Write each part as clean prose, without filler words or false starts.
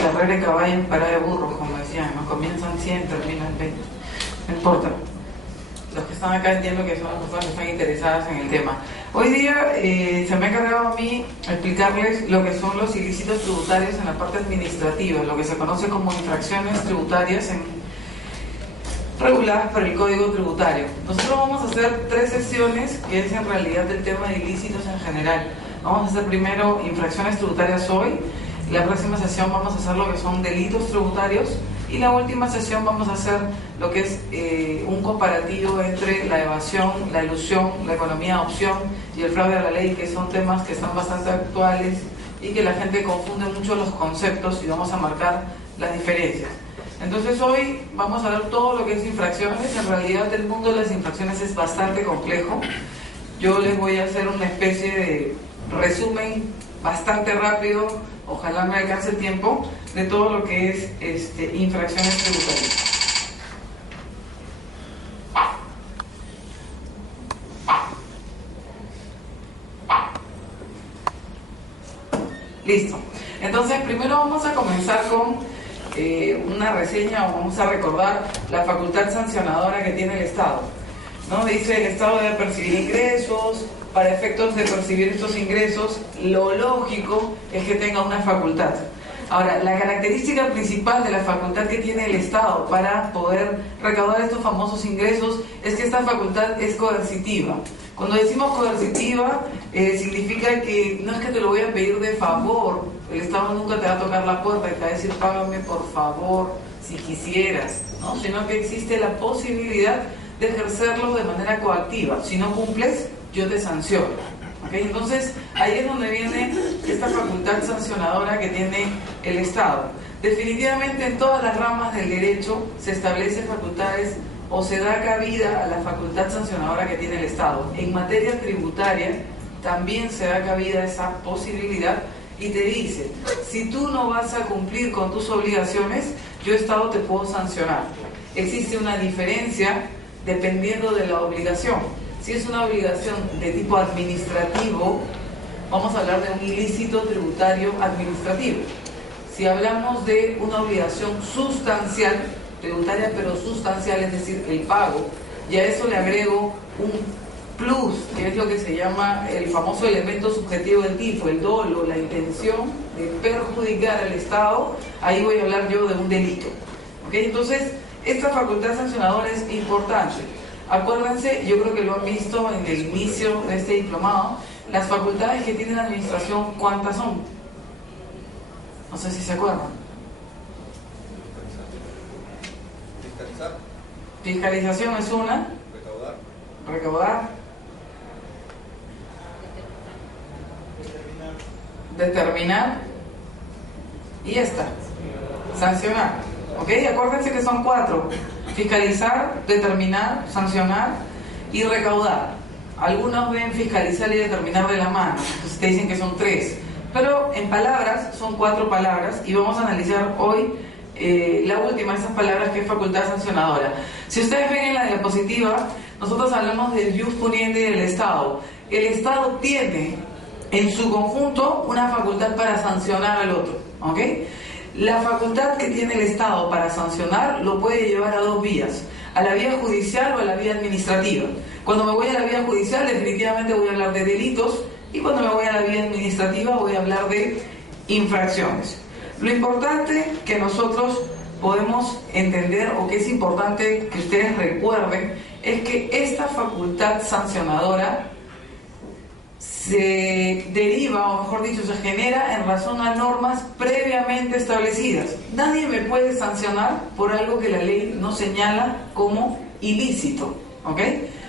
carrera de caballos para de burros, como decían, ¿no? Comienzan 100, terminan 20. No importa. Los que están acá entiendo que son las personas que están interesadas en el tema. Hoy día se me ha encargado a mí explicarles lo que son los ilícitos tributarios en la parte administrativa, lo que se conoce como infracciones tributarias reguladas por el Código Tributario. Nosotros vamos a hacer 3 sesiones, que es en realidad el tema de ilícitos en general. Vamos a hacer primero infracciones tributarias hoy, la próxima sesión vamos a hacer lo que son delitos tributarios, y la última sesión vamos a hacer lo que es un comparativo entre la evasión, la elusión, la economía de opción y el fraude a la ley, que son temas que están bastante actuales y que la gente confunde mucho los conceptos, y vamos a marcar las diferencias. Entonces hoy vamos a ver todo lo que es infracciones. En realidad el mundo de las infracciones es bastante complejo. Yo les voy a hacer una especie de resumen bastante rápido, ojalá me alcance el tiempo, de todo lo que es infracciones tributarias. Listo. Entonces primero vamos a comenzar con una reseña, o vamos a recordar la facultad sancionadora que tiene el Estado, ¿no? Dice: el Estado debe percibir ingresos. Para efectos de percibir estos ingresos, lo lógico es que tenga una facultad. Ahora, la característica principal de la facultad que tiene el Estado para poder recaudar estos famosos ingresos es que esta facultad es coercitiva. Cuando decimos coercitiva, significa que no es que te lo voy a pedir de favor. El Estado nunca te va a tocar la puerta y te va a decir: págame por favor si quisieras, ¿no? Sino que existe la posibilidad de ejercerlo de manera coactiva. Si no cumples, yo te sanciono. ¿Okay? Entonces, ahí es donde viene esta facultad sancionadora que tiene el Estado. Definitivamente en todas las ramas del derecho se establecen facultades o se da cabida a la facultad sancionadora que tiene el Estado. En materia tributaria también se da cabida a esa posibilidad, y te dice: si tú no vas a cumplir con tus obligaciones, yo Estado te puedo sancionar. Existe una diferencia dependiendo de la obligación. Si es una obligación de tipo administrativo, vamos a hablar de un ilícito tributario administrativo. Si hablamos de una obligación sustancial, tributaria pero sustancial, es decir, el pago, y a eso le agrego un plus, que es lo que se llama el famoso elemento subjetivo del tipo, el dolo, la intención de perjudicar al Estado, ahí voy a hablar yo de un delito. ¿Okay? Entonces, esta facultad sancionadora es importante. Acuérdense, yo creo que lo han visto en el inicio de este diplomado, las facultades que tiene la administración, ¿cuántas son? No sé si se acuerdan. Fiscalizar. Fiscalización es una. Recaudar. Determinar. Y esta. Sancionar. ¿Ok? Acuérdense que son 4. Fiscalizar, determinar, sancionar y recaudar. Algunos ven fiscalizar y determinar de la mano, entonces te dicen que son 3. Pero en palabras son 4 palabras, y vamos a analizar hoy la última de esas palabras, que es facultad sancionadora. Si ustedes ven en la diapositiva, nosotros hablamos del jus puniendi del Estado. El Estado tiene en su conjunto una facultad para sancionar al otro, ¿ok? La facultad que tiene el Estado para sancionar lo puede llevar a 2 vías: a la vía judicial o a la vía administrativa. Cuando me voy a la vía judicial, definitivamente voy a hablar de delitos, y cuando me voy a la vía administrativa voy a hablar de infracciones. Lo importante que nosotros podemos entender, o que es importante que ustedes recuerden, es que esta facultad sancionadora se deriva, o mejor dicho, se genera en razón a normas previamente establecidas. Nadie me puede sancionar por algo que la ley no señala como ilícito, ¿ok?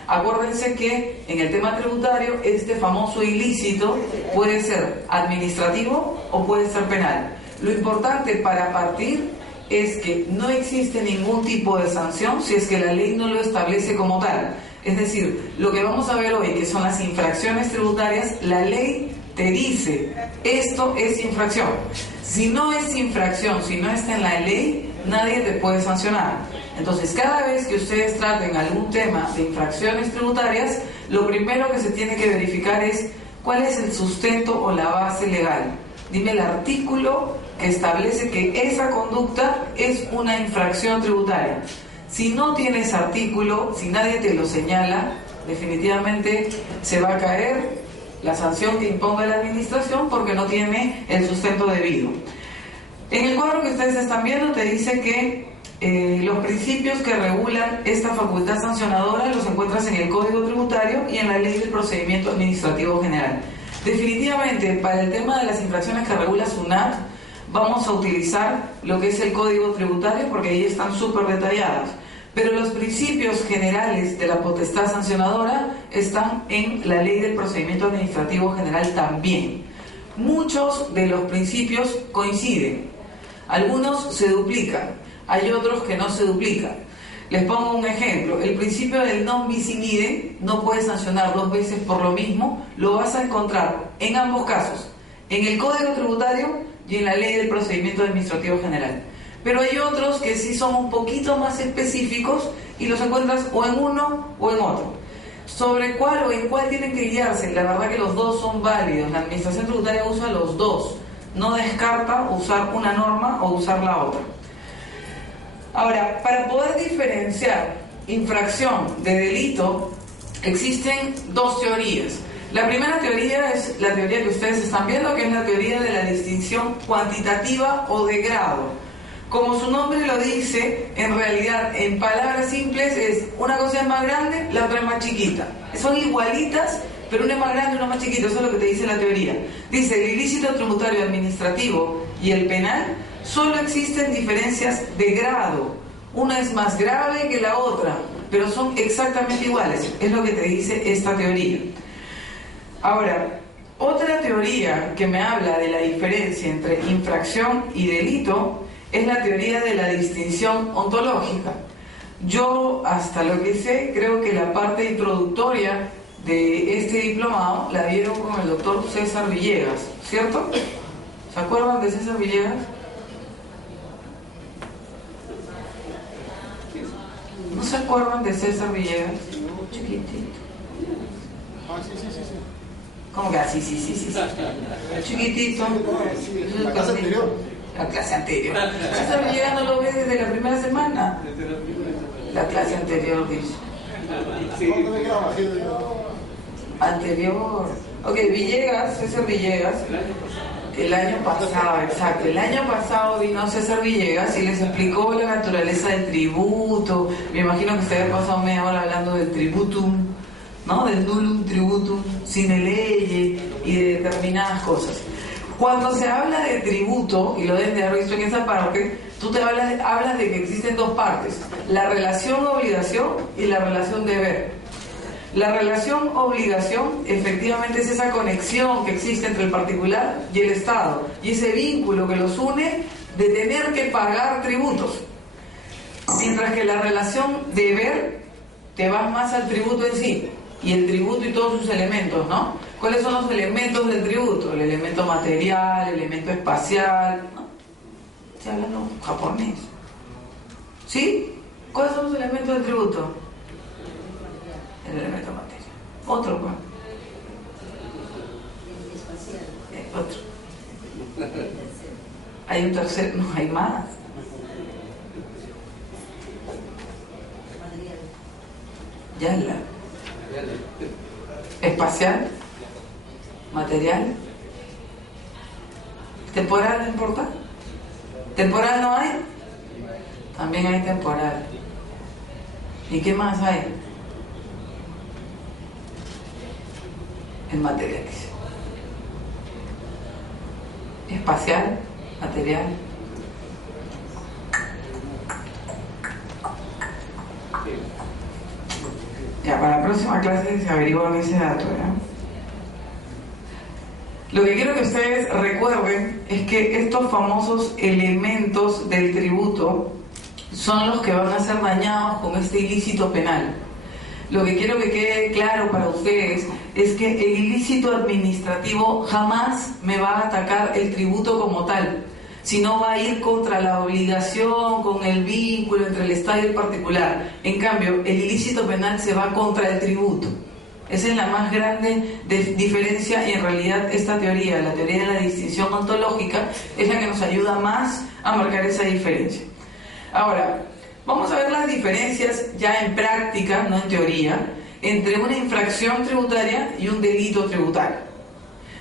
Acuérdense que en el tema tributario este famoso ilícito puede ser administrativo o puede ser penal. Lo importante para partir es que no existe ningún tipo de sanción si es que la ley no lo establece como tal. Es decir, lo que vamos a ver hoy, que son las infracciones tributarias, la ley te dice: esto es infracción. Si no es infracción, si no está en la ley, nadie te puede sancionar. Entonces, cada vez que ustedes traten algún tema de infracciones tributarias, lo primero que se tiene que verificar es cuál es el sustento o la base legal. Dime el artículo que establece que esa conducta es una infracción tributaria. Si no tienes artículo, si nadie te lo señala, definitivamente se va a caer la sanción que imponga la administración porque no tiene el sustento debido. En el cuadro que ustedes están viendo te dice que los principios que regulan esta facultad sancionadora los encuentras en el Código Tributario y en la Ley del Procedimiento Administrativo General. Definitivamente, para el tema de las infracciones que regula SUNAT, vamos a utilizar lo que es el Código Tributario porque ahí están súper detalladas. Pero los principios generales de la potestad sancionadora están en la Ley del Procedimiento Administrativo General también. Muchos de los principios coinciden, algunos se duplican, hay otros que no se duplican. Les pongo un ejemplo, el principio del non bis in idem, no puedes sancionar dos veces por lo mismo, lo vas a encontrar en ambos casos, en el Código Tributario y en la Ley del Procedimiento Administrativo General. Pero hay otros que sí son un poquito más específicos y los encuentras o en uno o en otro. ¿Sobre cuál o en cuál tienen que guiarse? La verdad que los dos son válidos. La administración tributaria usa los dos. No descarta usar una norma o usar la otra. Ahora, para poder diferenciar infracción de delito, existen dos teorías. La primera teoría es la teoría que ustedes están viendo, que es la teoría de la distinción cuantitativa o de grado. Como su nombre lo dice, en realidad, en palabras simples, es una cosa es más grande, la otra es más chiquita. Son igualitas, pero una es más grande y una más chiquita. Eso es lo que te dice la teoría. Dice, el ilícito tributario administrativo y el penal, solo existen diferencias de grado. Una es más grave que la otra, pero son exactamente iguales. Es lo que te dice esta teoría. Ahora, otra teoría que me habla de la diferencia entre infracción y delito es la teoría de la distinción ontológica. Yo, hasta lo que sé, creo que la parte introductoria de este diplomado la dieron con el doctor César Villegas, ¿cierto? ¿Se acuerdan de César Villegas? ¿No se acuerdan de César Villegas? Chiquitito. ¿Cómo que así? Sí. Chiquitito. La clase anterior. La clase anterior. César Villegas no lo ve desde la primera semana. La clase anterior, dice. Anterior. Ok, Villegas, César Villegas. El año pasado, exacto. El año pasado vino César Villegas y les explicó la naturaleza del tributo. Me imagino que ustedes han pasado media hora hablando del tributum, ¿no? Del nullum tributum sine lege y de determinadas cosas. Cuando se habla de tributo, y lo deben de haber visto en esa parte, tú te hablas de que existen dos partes, la relación obligación y la relación deber. La relación obligación efectivamente es esa conexión que existe entre el particular y el Estado, y ese vínculo que los une de tener que pagar tributos. Mientras que la relación deber te vas más al tributo en sí, y el tributo y todos sus elementos, ¿no? ¿Cuáles son los elementos del tributo? El elemento material, el elemento espacial, ¿no? Se habla japonés. ¿Sí? ¿Cuáles son los elementos del tributo? El elemento material. Otro, ¿cuál? Otro. Hay un tercer, no hay más. Ya la. Espacial. Material. ¿Temporal no importa? ¿Temporal no hay? También hay temporal. ¿Y qué más hay? El material. Espacial, material. Ya, para la próxima clase se averiguan ese dato, ¿ya? Lo que quiero que ustedes recuerden es que estos famosos elementos del tributo son los que van a ser dañados con este ilícito penal. Lo que quiero que quede claro para ustedes es que el ilícito administrativo jamás me va a atacar el tributo como tal, sino va a ir contra la obligación, con el vínculo entre el Estado y el particular. En cambio, el ilícito penal se va contra el tributo. Esa es la más grande diferencia, y en realidad esta teoría, la teoría de la distinción ontológica, es la que nos ayuda más a marcar esa diferencia. Ahora, vamos a ver las diferencias ya en práctica, no en teoría, entre una infracción tributaria y un delito tributario.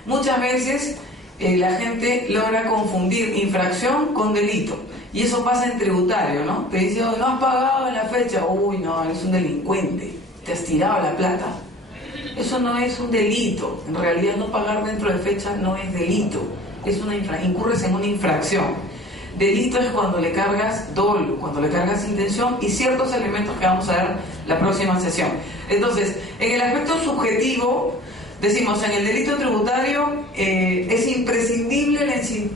Muchas veces la gente logra confundir infracción con delito, y eso pasa en tributario, ¿no? Te dice, oh, no has pagado en la fecha, uy, no, eres un delincuente, te has tirado la plata. Eso no es un delito. En realidad, no pagar dentro de fecha no es delito, es incurres en una infracción. Delito es cuando le cargas dolo, cuando le cargas intención y ciertos elementos que vamos a ver la próxima sesión. Entonces, en el aspecto subjetivo, decimos, en el delito tributario es imprescindible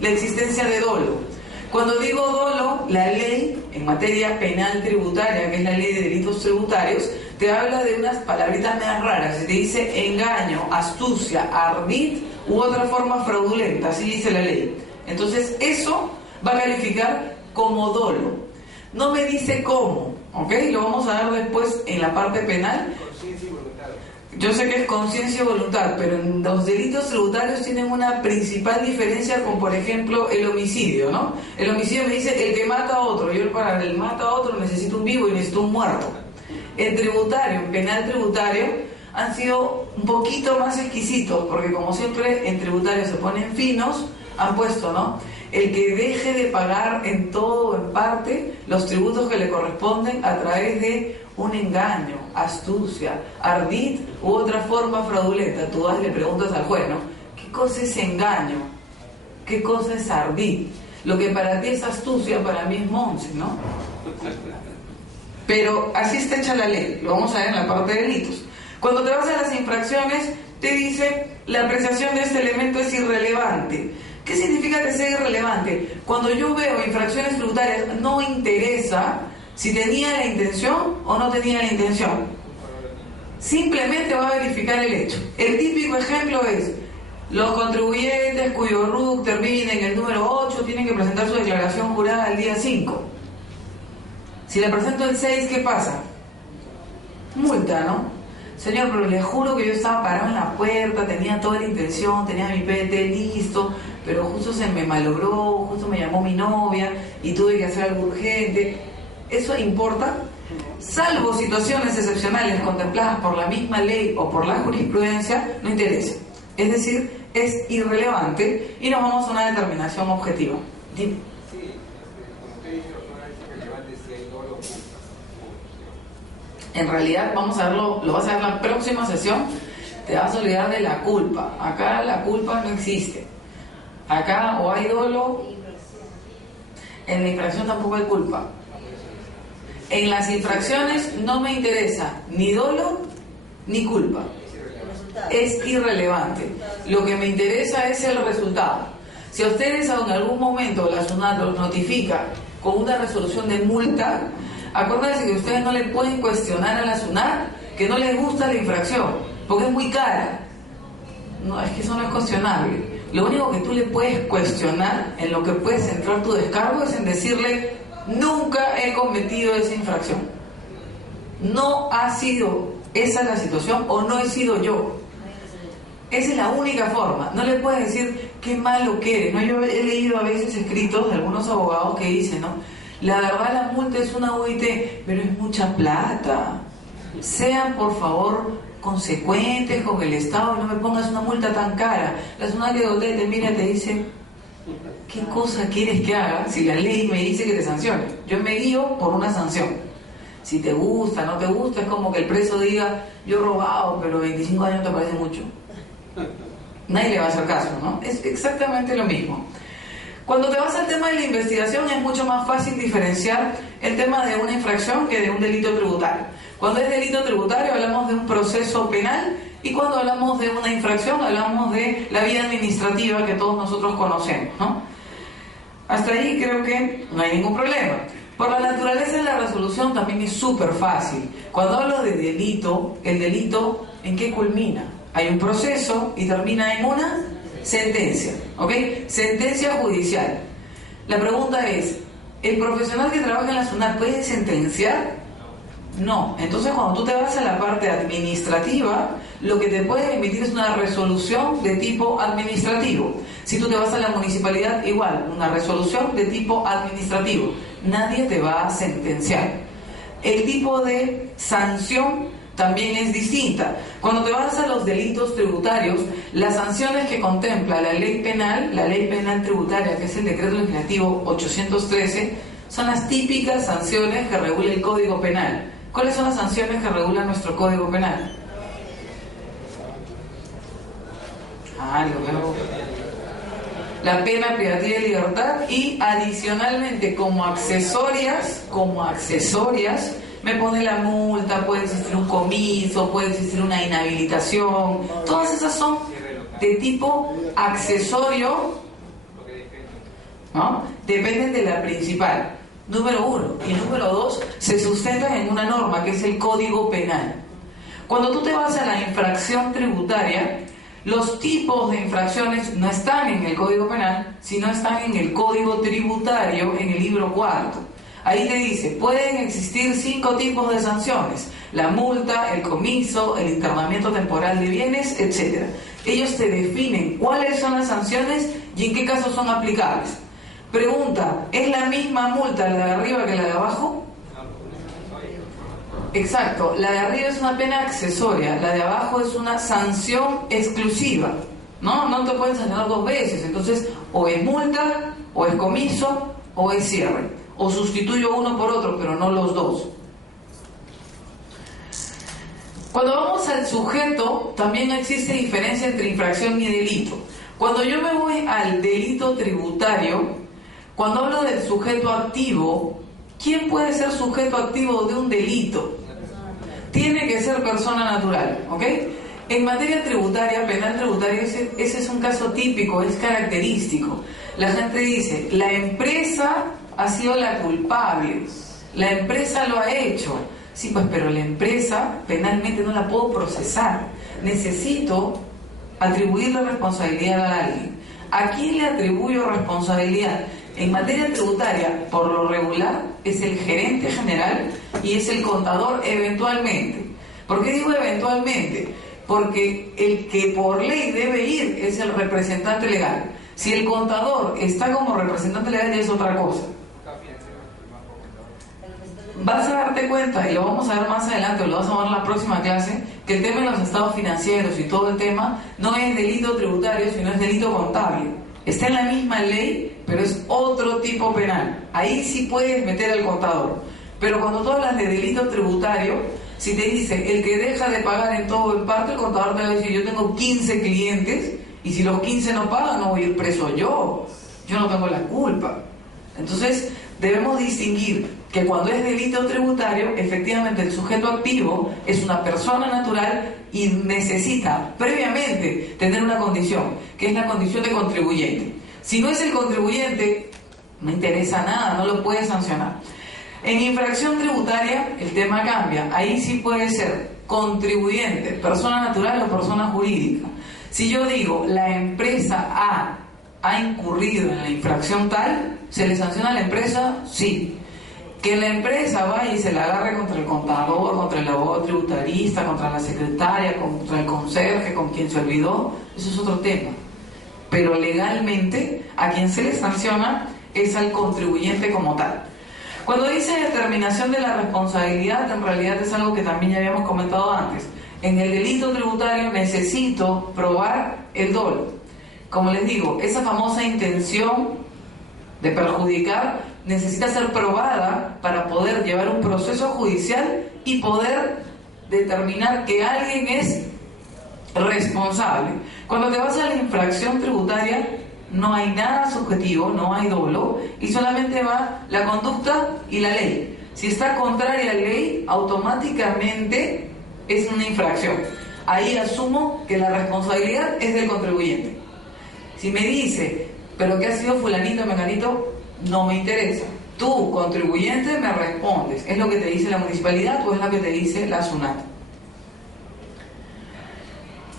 la existencia de dolo. Cuando digo dolo, la ley en materia penal tributaria, que es la ley de delitos tributarios, te habla de unas palabritas más raras. Te dice engaño, astucia, ardid u otra forma fraudulenta, así dice la ley. Entonces eso va a calificar como dolo. No me dice cómo, ¿ok? Lo vamos a ver después en la parte penal. Yo sé que es conciencia y voluntad, pero en los delitos tributarios tienen una principal diferencia con, por ejemplo, el homicidio, ¿no? El homicidio me dice el que mata a otro. Yo para el mata a otro necesito un vivo y necesito un muerto. En tributario, en penal tributario, han sido un poquito más exquisitos, porque como siempre en tributario se ponen finos, han puesto, ¿no? El que deje de pagar en todo o en parte los tributos que le corresponden a través de un engaño, astucia, ardid u otra forma fraudulenta. Tú vas y le preguntas al juez, ¿no? ¿Qué cosa es engaño? ¿Qué cosa es ardid? Lo que para ti es astucia, para mí es monse, ¿no? Pero así está hecha la ley, lo vamos a ver en la parte de delitos. Cuando te vas a las infracciones, te dice la apreciación de este elemento es irrelevante. ¿Qué significa que sea irrelevante? Cuando yo veo infracciones tributarias, no interesa si tenía la intención o no tenía la intención. Simplemente va a verificar el hecho. El típico ejemplo es, los contribuyentes cuyo RUC termine en el número 8 tienen que presentar su declaración jurada el día 5. Si le presento el 6, ¿qué pasa? Multa, ¿no? Señor, pero le juro que yo estaba parado en la puerta, tenía toda la intención, tenía mi PT listo, pero justo se me malogró, justo me llamó mi novia y tuve que hacer algo urgente. ¿Eso importa? Salvo situaciones excepcionales contempladas por la misma ley o por la jurisprudencia, no interesa. Es decir, es irrelevante y nos vamos a una determinación objetiva. Dime. En realidad, vamos a verlo, lo vas a ver en la próxima sesión, te vas a olvidar de la culpa. Acá la culpa no existe. Acá o hay dolo, en la infracción tampoco hay culpa. En las infracciones no me interesa ni dolo ni culpa. Es irrelevante. Lo que me interesa es el resultado. Si a ustedes en algún momento la SUNAT los notifica con una resolución de multa, acuérdense que ustedes no le pueden cuestionar a la SUNAT que no les gusta la infracción, porque es muy cara. No, es que eso no es cuestionable. Lo único que tú le puedes cuestionar, en lo que puedes centrar tu descargo, es en decirle: nunca he cometido esa infracción. No ha sido esa la situación o no he sido yo. Esa es la única forma. No le puedes decir qué malo que eres, ¿no? Yo he leído a veces escritos de algunos abogados que dicen, ¿no? La verdad, la multa es una UIT, pero es mucha plata. Sean, por favor, consecuentes con el Estado y no me pongas una multa tan cara. La SUNAT te mira y te dice: ¿qué cosa quieres que haga si la ley me dice que te sancione? Yo me guío por una sanción. Si te gusta, no te gusta, es como que el preso diga: yo he robado, pero 25 años te parece mucho. Nadie le va a hacer caso, ¿no? Es exactamente lo mismo. Cuando te vas al tema de la investigación, es mucho más fácil diferenciar el tema de una infracción que de un delito tributario. Cuando es delito tributario hablamos de un proceso penal, y cuando hablamos de una infracción hablamos de la vía administrativa que todos nosotros conocemos, ¿no? Hasta ahí creo que no hay ningún problema. Por la naturaleza de la resolución también es súper fácil. Cuando hablo de delito, el delito, ¿en qué culmina? Hay un proceso y termina en una sentencia, ¿ok? Sentencia judicial. La pregunta es, ¿el profesional que trabaja en la SUNAT puede sentenciar? No. Entonces, cuando tú te vas a la parte administrativa, lo que te puede emitir es una resolución de tipo administrativo. Si tú te vas a la municipalidad, igual, una resolución de tipo administrativo. Nadie te va a sentenciar. El tipo de sanción también es distinta. Cuando te vas a los delitos tributarios, las sanciones que contempla la ley penal tributaria, que es el decreto legislativo 813, son las típicas sanciones que regula el Código Penal. ¿Cuáles son las sanciones que regula nuestro Código Penal? Lo veo. La pena privativa de libertad y adicionalmente como accesorias, me pone la multa, puede existir un comiso, puede existir una inhabilitación. Todas esas son de tipo accesorio, ¿no? Dependen de la principal. Número 1. Y número 2, se sustentan en una norma que es el Código Penal. Cuando tú te vas a la infracción tributaria, los tipos de infracciones no están en el Código Penal, sino están en el Código Tributario, en el libro 4. Ahí te dice, pueden existir 5 tipos de sanciones: la multa, el comiso, el internamiento temporal de bienes, etc. Ellos te definen cuáles son las sanciones y en qué casos son aplicables. Pregunta, ¿es la misma multa la de arriba que la de abajo? Exacto, la de arriba es una pena accesoria, la de abajo es una sanción exclusiva. No te pueden sancionar 2 veces, entonces o es multa, o es comiso, o es cierre. O sustituyo uno por otro, pero no los dos. Cuando vamos al sujeto, también existe diferencia entre infracción y delito. Cuando yo me voy al delito tributario, cuando hablo del sujeto activo, ¿quién puede ser sujeto activo de un delito? Tiene que ser persona natural, ¿ok? En materia tributaria, penal tributaria, ese es un caso típico, es característico. La gente dice, la empresa ha sido la culpable, la empresa lo ha hecho. Sí, pues, pero la empresa penalmente no la puedo procesar. Necesito atribuirle responsabilidad a alguien. ¿A quién le atribuyo responsabilidad? En materia tributaria, por lo regular, es el gerente general y es el contador eventualmente. ¿Por qué digo eventualmente? Porque el que por ley debe ir es el representante legal. Si el contador está como representante legal, ya es otra cosa. Vas a darte cuenta, y lo vamos a ver más adelante, o lo vas a ver en la próxima clase, que el tema de los estados financieros y todo el tema no es delito tributario, sino es delito contable. Está en la misma ley, pero es otro tipo penal. Ahí sí puedes meter al contador. Pero cuando tú hablas de delito tributario, si te dice el que deja de pagar en todo o en parte, el contador te va a decir, yo tengo 15 clientes y si los 15 no pagan, no voy a ir preso yo no tengo la culpa. Entonces debemos distinguir que cuando es delito tributario, efectivamente el sujeto activo es una persona natural y necesita previamente tener una condición, que es la condición de contribuyente. Si no es el contribuyente, no interesa nada, no lo puede sancionar. En infracción tributaria el tema cambia, ahí sí puede ser contribuyente, persona natural o persona jurídica. Si yo digo la empresa A ha incurrido en la infracción tal, ¿se le sanciona a la empresa? Sí. Que la empresa vaya y se la agarre contra el contador, contra el abogado tributarista, contra la secretaria, contra el conserje, con quien se olvidó, eso es otro tema. Pero legalmente a quien se le sanciona es al contribuyente como tal. Cuando dice determinación de la responsabilidad, en realidad es algo que también ya habíamos comentado antes. En el delito tributario necesito probar el dolo. Como les digo, esa famosa intención de perjudicar necesita ser probada para poder llevar un proceso judicial y poder determinar que alguien es responsable. Cuando te vas a la infracción tributaria, no hay nada subjetivo, no hay dolo, y solamente va la conducta y la ley. Si está contraria a la ley, automáticamente es una infracción. Ahí asumo que la responsabilidad es del contribuyente. Si me dice, pero ¿qué ha sido fulanito, menganito? No me interesa. Tú, contribuyente, me respondes. ¿Es lo que te dice la municipalidad o es lo que te dice la SUNAT?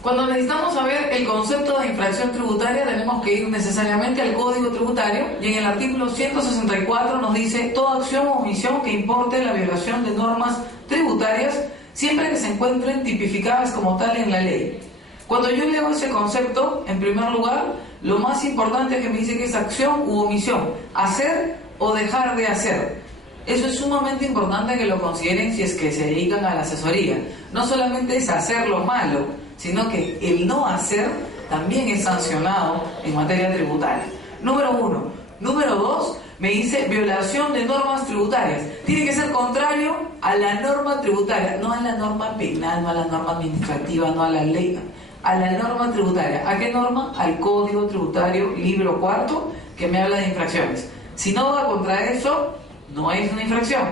Cuando necesitamos saber el concepto de infracción tributaria, tenemos que ir necesariamente al Código Tributario, y en el artículo 164 nos dice toda acción o omisión que importe la violación de normas tributarias tributarias siempre que se encuentren tipificadas como tal en la ley. Cuando yo leo ese concepto, en primer lugar, lo más importante es que me dice que es acción u omisión, hacer o dejar de hacer. Eso es sumamente importante que lo consideren si es que se dedican a la asesoría. No solamente es hacer lo malo, sino que el no hacer también es sancionado en materia tributaria. Número 1. Número 2, me dice violación de normas tributarias. Tiene que ser contrario a la norma tributaria, no a la norma penal, no a la norma administrativa, no a la ley, a la norma tributaria. ¿A qué norma? Al Código Tributario, libro 4, que me habla de infracciones. Si no va contra eso, no es una infracción.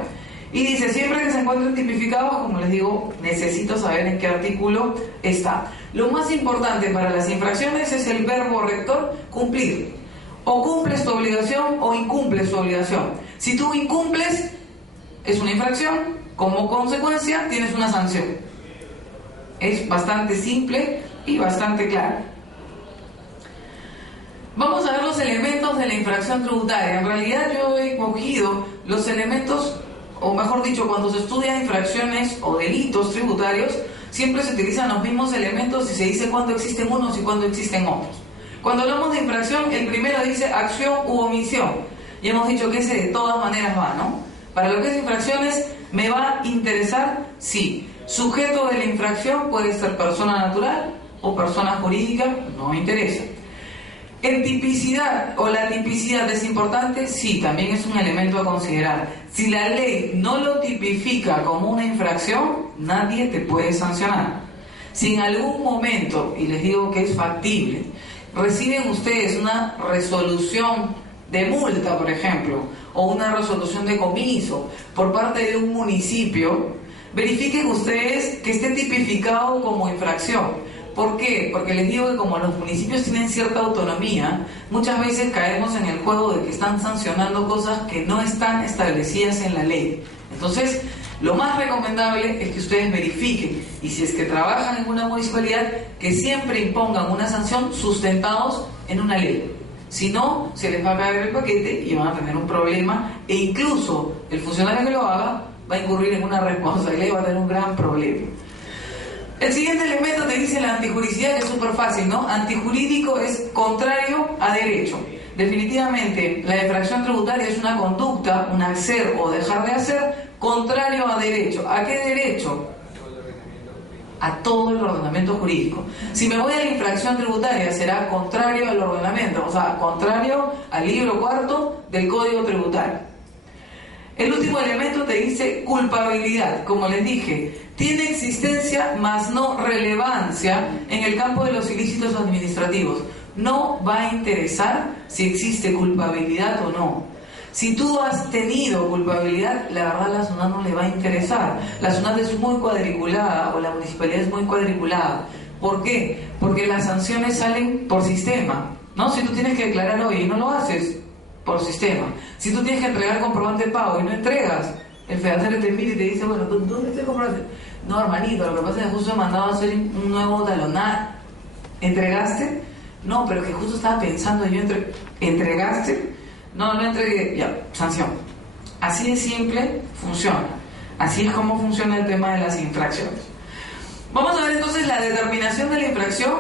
Y dice, siempre que se encuentren tipificados, como les digo, necesito saber en qué artículo está. Lo más importante para las infracciones es el verbo rector, cumplir. O cumples tu obligación o incumples tu obligación. Si tú incumples, es una infracción. Como consecuencia, tienes una sanción. Es bastante simple y bastante claro. Vamos a ver los elementos de la infracción tributaria. En realidad yo he cogido los elementos, o mejor dicho, cuando se estudia infracciones o delitos tributarios, siempre se utilizan los mismos elementos y se dice cuándo existen unos y cuándo existen otros. Cuando hablamos de infracción, el primero dice acción u omisión. Y hemos dicho que ese de todas maneras va, ¿no? Para lo que es infracciones, me va a interesar si sujeto de la infracción puede ser persona natural o persona jurídica, no me interesa. ¿En tipicidad o la tipicidad es importante? Sí, también es un elemento a considerar. Si la ley no lo tipifica como una infracción, nadie te puede sancionar. Si en algún momento, y les digo que es factible, reciben ustedes una resolución de multa, por ejemplo, o una resolución de comiso por parte de un municipio, verifiquen ustedes que esté tipificado como infracción. ¿Por qué? Porque les digo que como los municipios tienen cierta autonomía, muchas veces caemos en el juego de que están sancionando cosas que no están establecidas en la ley. Entonces, lo más recomendable es que ustedes verifiquen, y si es que trabajan en una municipalidad, que siempre impongan una sanción sustentados en una ley. Si no, se les va a caer el paquete y van a tener un problema, e incluso el funcionario que lo haga va a incurrir en una responsabilidad y va a tener un gran problema. El siguiente elemento te dice la antijuridicidad, que es súper fácil, ¿no? Antijurídico es contrario a derecho. Definitivamente, la infracción tributaria es una conducta, un hacer o dejar de hacer contrario a derecho. ¿A qué derecho? A todo el ordenamiento jurídico. Si me voy a la infracción tributaria, será contrario al ordenamiento, o sea, contrario al libro 4 del Código Tributario. El último elemento te dice culpabilidad. Como les dije, tiene existencia más no relevancia en el campo de los ilícitos administrativos. No va a interesar si existe culpabilidad o no. Si tú has tenido culpabilidad, la verdad la SUNAT no le va a interesar. La SUNAT es muy cuadriculada, o la municipalidad es muy cuadriculada. ¿Por qué? Porque las sanciones salen por sistema, ¿no? Si tú tienes que declarar hoy y no lo haces, por sistema. Si tú tienes que entregar comprobante de pago y no entregas, el fedatero te mira y te dice, bueno, ¿dónde está el comprobante? No, hermanito, lo que pasa es que justo he mandado a hacer un nuevo talonar. ¿Entregaste? No, pero que justo estaba pensando yo ¿entregaste? No, no entregué. Ya, sanción. Así de simple funciona. Así es como funciona el tema de las infracciones. Vamos a ver entonces la determinación de la infracción.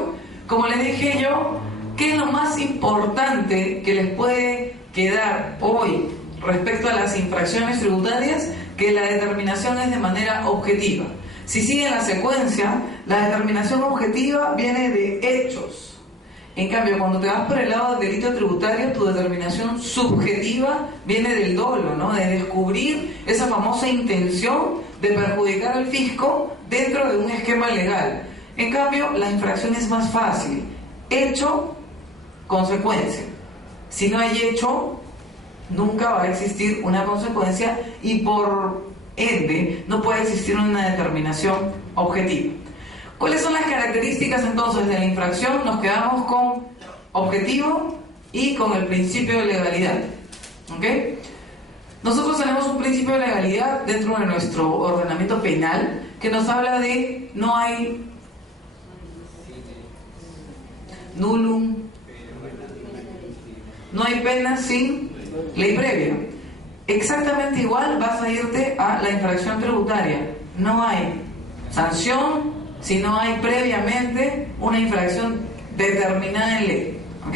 Como les dije yo, ¿qué es lo más importante que les puede quedar hoy respecto a las infracciones tributarias? Que la determinación es de manera objetiva. Si sigue la secuencia, la determinación objetiva viene de hechos. En cambio, cuando te vas por el lado del delito tributario, tu determinación subjetiva viene del dolo, ¿no? De descubrir esa famosa intención de perjudicar al fisco dentro de un esquema legal. En cambio, la infracción es más fácil. Hecho, consecuencia. Si no hay hecho, nunca va a existir una consecuencia y por ende no puede existir una determinación objetiva. ¿Cuáles son las características entonces de la infracción? Nos quedamos con objetivo y con el principio de legalidad. ¿Ok? Nosotros tenemos un principio de legalidad dentro de nuestro ordenamiento penal que nos habla de no hay nullum, no hay pena sin ley previa. Exactamente igual vas a irte a la infracción tributaria. no hay sanción si no hay previamente una infracción determinada en ley. ¿Ok?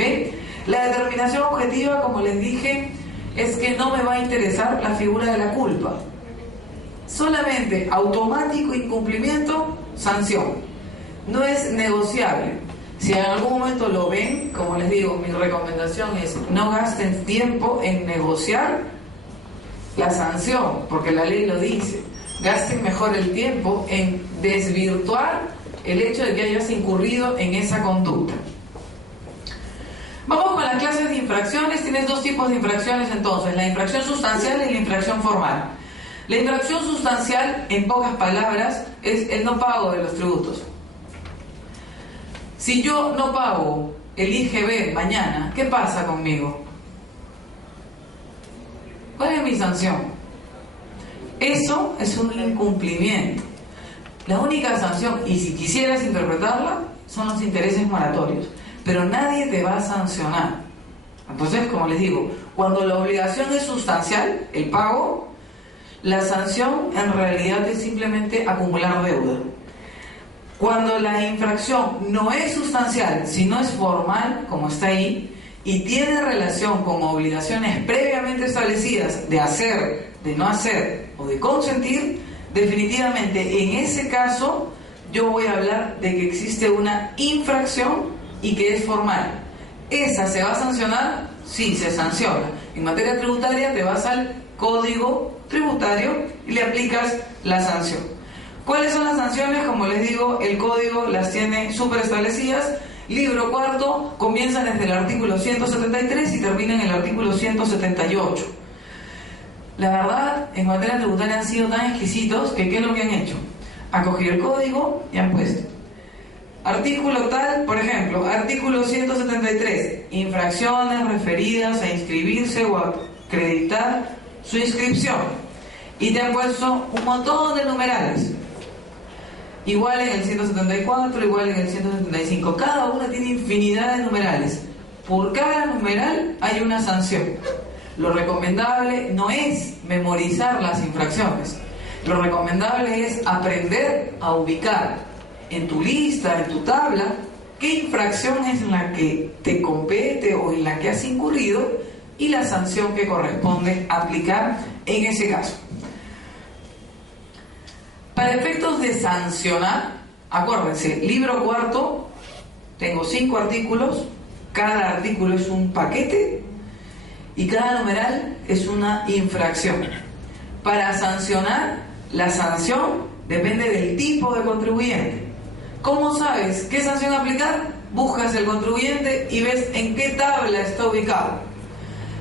La determinación objetiva, como les dije, es que no me va a interesar la figura de la culpa. Solamente automático incumplimiento, sanción. No es negociable. Si en algún momento lo ven, como les digo, mi recomendación es no gasten tiempo en negociar la sanción, porque la ley lo dice. Gasten mejor el tiempo en desvirtuar el hecho de que hayas incurrido en esa conducta. Vamos con las clases de infracciones. Tienes dos tipos de infracciones entonces, la infracción sustancial y la infracción formal. La infracción sustancial, en pocas palabras, es el no pago de los tributos. Si yo no pago el IGB mañana, ¿qué pasa conmigo? ¿Cuál es mi sanción? Eso es un incumplimiento. La única sanción, y si quisieras interpretarla, son los intereses moratorios. Pero nadie te va a sancionar. Entonces, como les digo, cuando la obligación es sustancial, el pago, la sanción en realidad es simplemente acumular deuda. Cuando la infracción no es sustancial, sino es formal, como está ahí, y tiene relación con obligaciones previamente establecidas de hacer, de no hacer o de consentir, definitivamente en ese caso yo voy a hablar de que existe una infracción y que es formal. ¿Esa se va a sancionar? Sí, se sanciona. En materia tributaria te vas al Código Tributario y le aplicas la sanción. ¿Cuáles son las sanciones? Como les digo, el Código las tiene súper establecidas. Libro cuarto comienza desde el artículo 173 y termina en el artículo 178. La verdad, en materia tributaria han sido tan exquisitos que ¿qué es lo que han hecho? Han cogido el código y han puesto artículo tal, por ejemplo, artículo 173, infracciones referidas a inscribirse o a acreditar su inscripción. Y te han puesto un montón de numerales. Igual en el 174, igual en el 175. Cada una tiene infinidad de numerales. Por cada numeral hay una sanción. Lo recomendable no es memorizar las infracciones. Lo recomendable es aprender a ubicar en tu lista, en tu tabla, qué infracción es la que te compete o en la que has incurrido y la sanción que corresponde aplicar en ese caso. Para efectos de sancionar, acuérdense, libro cuarto, tengo 5 artículos, cada artículo es un paquete y cada numeral es una infracción. Para sancionar, la sanción depende del tipo de contribuyente. ¿Cómo sabes qué sanción aplicar? Buscas el contribuyente y ves en qué tabla está ubicado.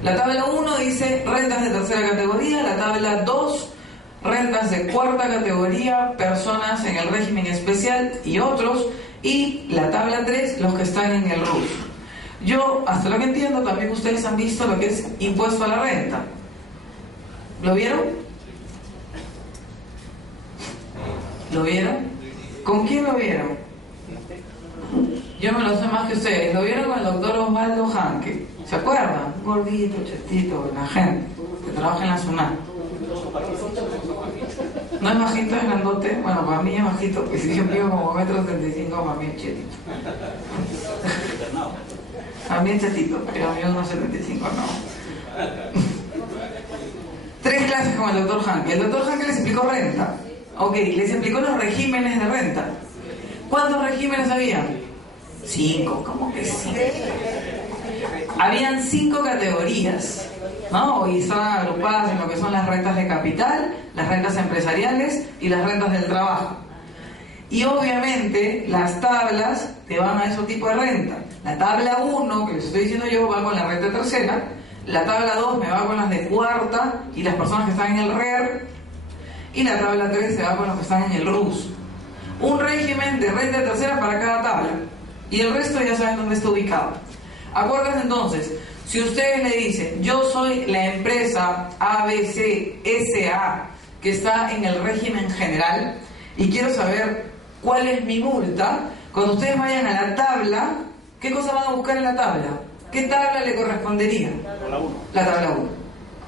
La tabla 1 dice rentas de tercera categoría, la tabla 2 rentas de cuarta categoría, personas en el régimen especial y otros, y la tabla 3 los que están en el RUS. Yo, hasta lo que entiendo, también ustedes han visto lo que es impuesto a la renta. ¿Lo vieron? ¿Lo vieron? ¿Con quién lo vieron? Yo me lo sé más que ustedes. Lo vieron con el doctor Osvaldo Janque. ¿Se acuerdan? Un gordito, chetito, la gente que trabaja en la SUNAT. ¿No es bajito, es grandote? Bueno, para mí es bajito, porque si yo mido como 1,75 m, para mí es chetito. A mí es chetito, pero a mí 1,75 no. 3 clases con el doctor Janque. El doctor Janque les explicó renta. Ok, les explicó los regímenes de renta. ¿Cuántos regímenes había? 5, ¿cómo que 5? Habían 5 categorías, ¿no? Y estaban agrupadas en lo que son las rentas de capital, las rentas empresariales y las rentas del trabajo. Y obviamente las tablas te van a esos tipos de renta. La tabla 1, que les estoy diciendo yo, va con la renta tercera. La tabla 2 me va con las de cuarta y las personas que están en el RER. Y la tabla 3 se va con los que están en el RUS. Un régimen de renta tercera para cada tabla. Y el resto ya saben dónde está ubicado. Acuérdense entonces, si ustedes le dicen, yo soy la empresa ABC SA que está en el régimen general y quiero saber cuál es mi multa, cuando ustedes vayan a la tabla, ¿qué cosa van a buscar en la tabla? ¿Qué tabla le correspondería? La tabla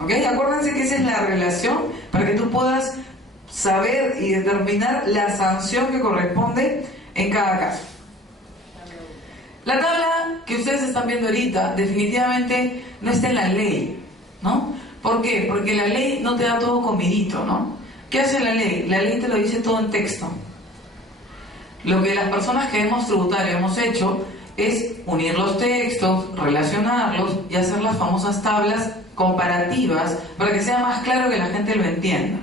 1. ¿Ok? Acuérdense que esa es la relación para que tú puedas saber y determinar la sanción que corresponde en cada caso. La tabla que ustedes están viendo ahorita definitivamente no está en la ley, ¿no? ¿Por qué? Porque la ley no te da todo comidito, ¿no? ¿Qué hace la ley? La ley te lo dice todo en texto. Lo que las personas que hemos tributario hemos hecho es unir los textos, relacionarlos y hacer las famosas tablas comparativas para que sea más claro que la gente lo entienda.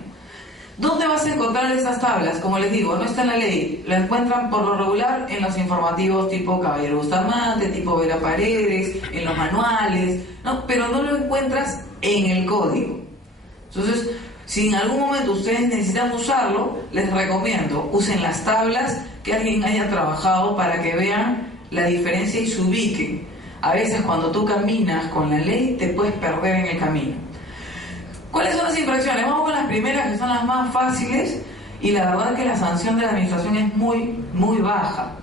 ¿Dónde vas a encontrar esas tablas? Como les digo, no está en la ley, la encuentran por lo regular en los informativos tipo Caballero Bustamante, tipo Vera Paredes, en los manuales, ¿no? Pero no lo encuentras en el código. Entonces, si en algún momento ustedes necesitan usarlo, les recomiendo, usen las tablas que alguien haya trabajado para que vean la diferencia y se ubiquen. A veces cuando tú caminas con la ley te puedes perder en el camino. ¿Cuáles son las infracciones? Vamos con las primeras, que son las más fáciles, y la verdad es que la sanción de la administración es muy baja.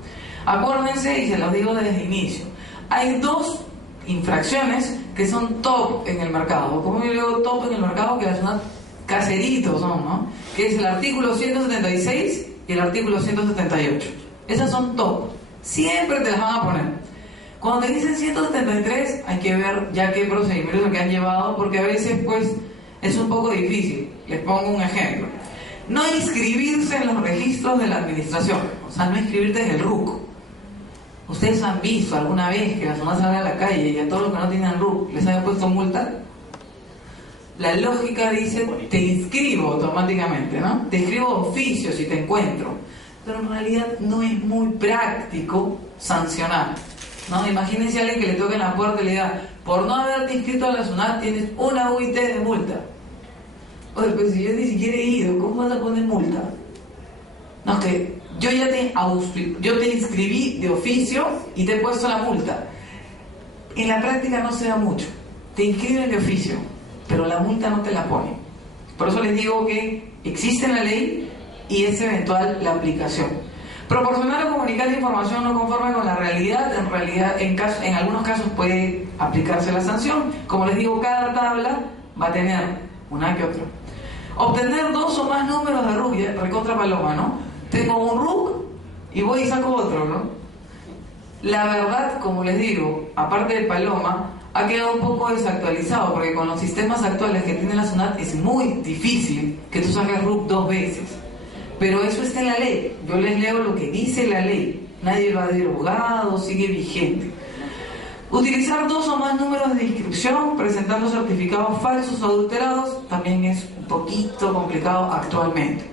Acuérdense, y se los digo desde el inicio, hay dos infracciones que son top en el mercado. ¿Cómo yo digo top en el mercado? Que son caseritos, ¿no? Que es el artículo 176 y el artículo 178. Esas son top. Siempre te las van a poner. Cuando te dicen 173, hay que ver ya qué procedimientos que han llevado, porque a veces, pues, es un poco difícil. Les pongo un ejemplo. No inscribirse en los registros de la administración, o sea, no inscribirte en el RUC. ¿Ustedes han visto alguna vez que la zona salga a la calle y a todos los que no tienen RUC les haya puesto multa? La lógica dice, te inscribo automáticamente, ¿no? Te inscribo oficio si te encuentro. Pero en realidad no es muy práctico sancionar, ¿no? Imagínense a alguien que le toque en la puerta y le diga, por no haberte inscrito a la SUNAT tienes una UIT de multa. Oye, pero si yo ni siquiera he ido, ¿cómo vas a poner multa? No, es que yo ya te inscribí de oficio y te he puesto la multa. En la práctica no se da mucho. Te inscriben de oficio, pero la multa no te la ponen. Por eso les digo que existe la ley y es eventual la aplicación. Proporcionar o comunicar la información no conforme con la realidad, en algunos casos puede aplicarse la sanción. Como les digo, cada tabla va a tener una que otra. Obtener dos o más números de RUC, recontra paloma, ¿no? Tengo un RUC y voy y saco otro, ¿no? La verdad, como les digo, aparte de paloma, ha quedado un poco desactualizado, porque con los sistemas actuales que tiene la SUNAT es muy difícil que tú saques RUC dos veces. Pero eso está en la ley. Yo les leo lo que dice la ley. Nadie lo ha derogado, sigue vigente. Utilizar dos o más números de inscripción presentando certificados falsos o adulterados también es un poquito complicado actualmente.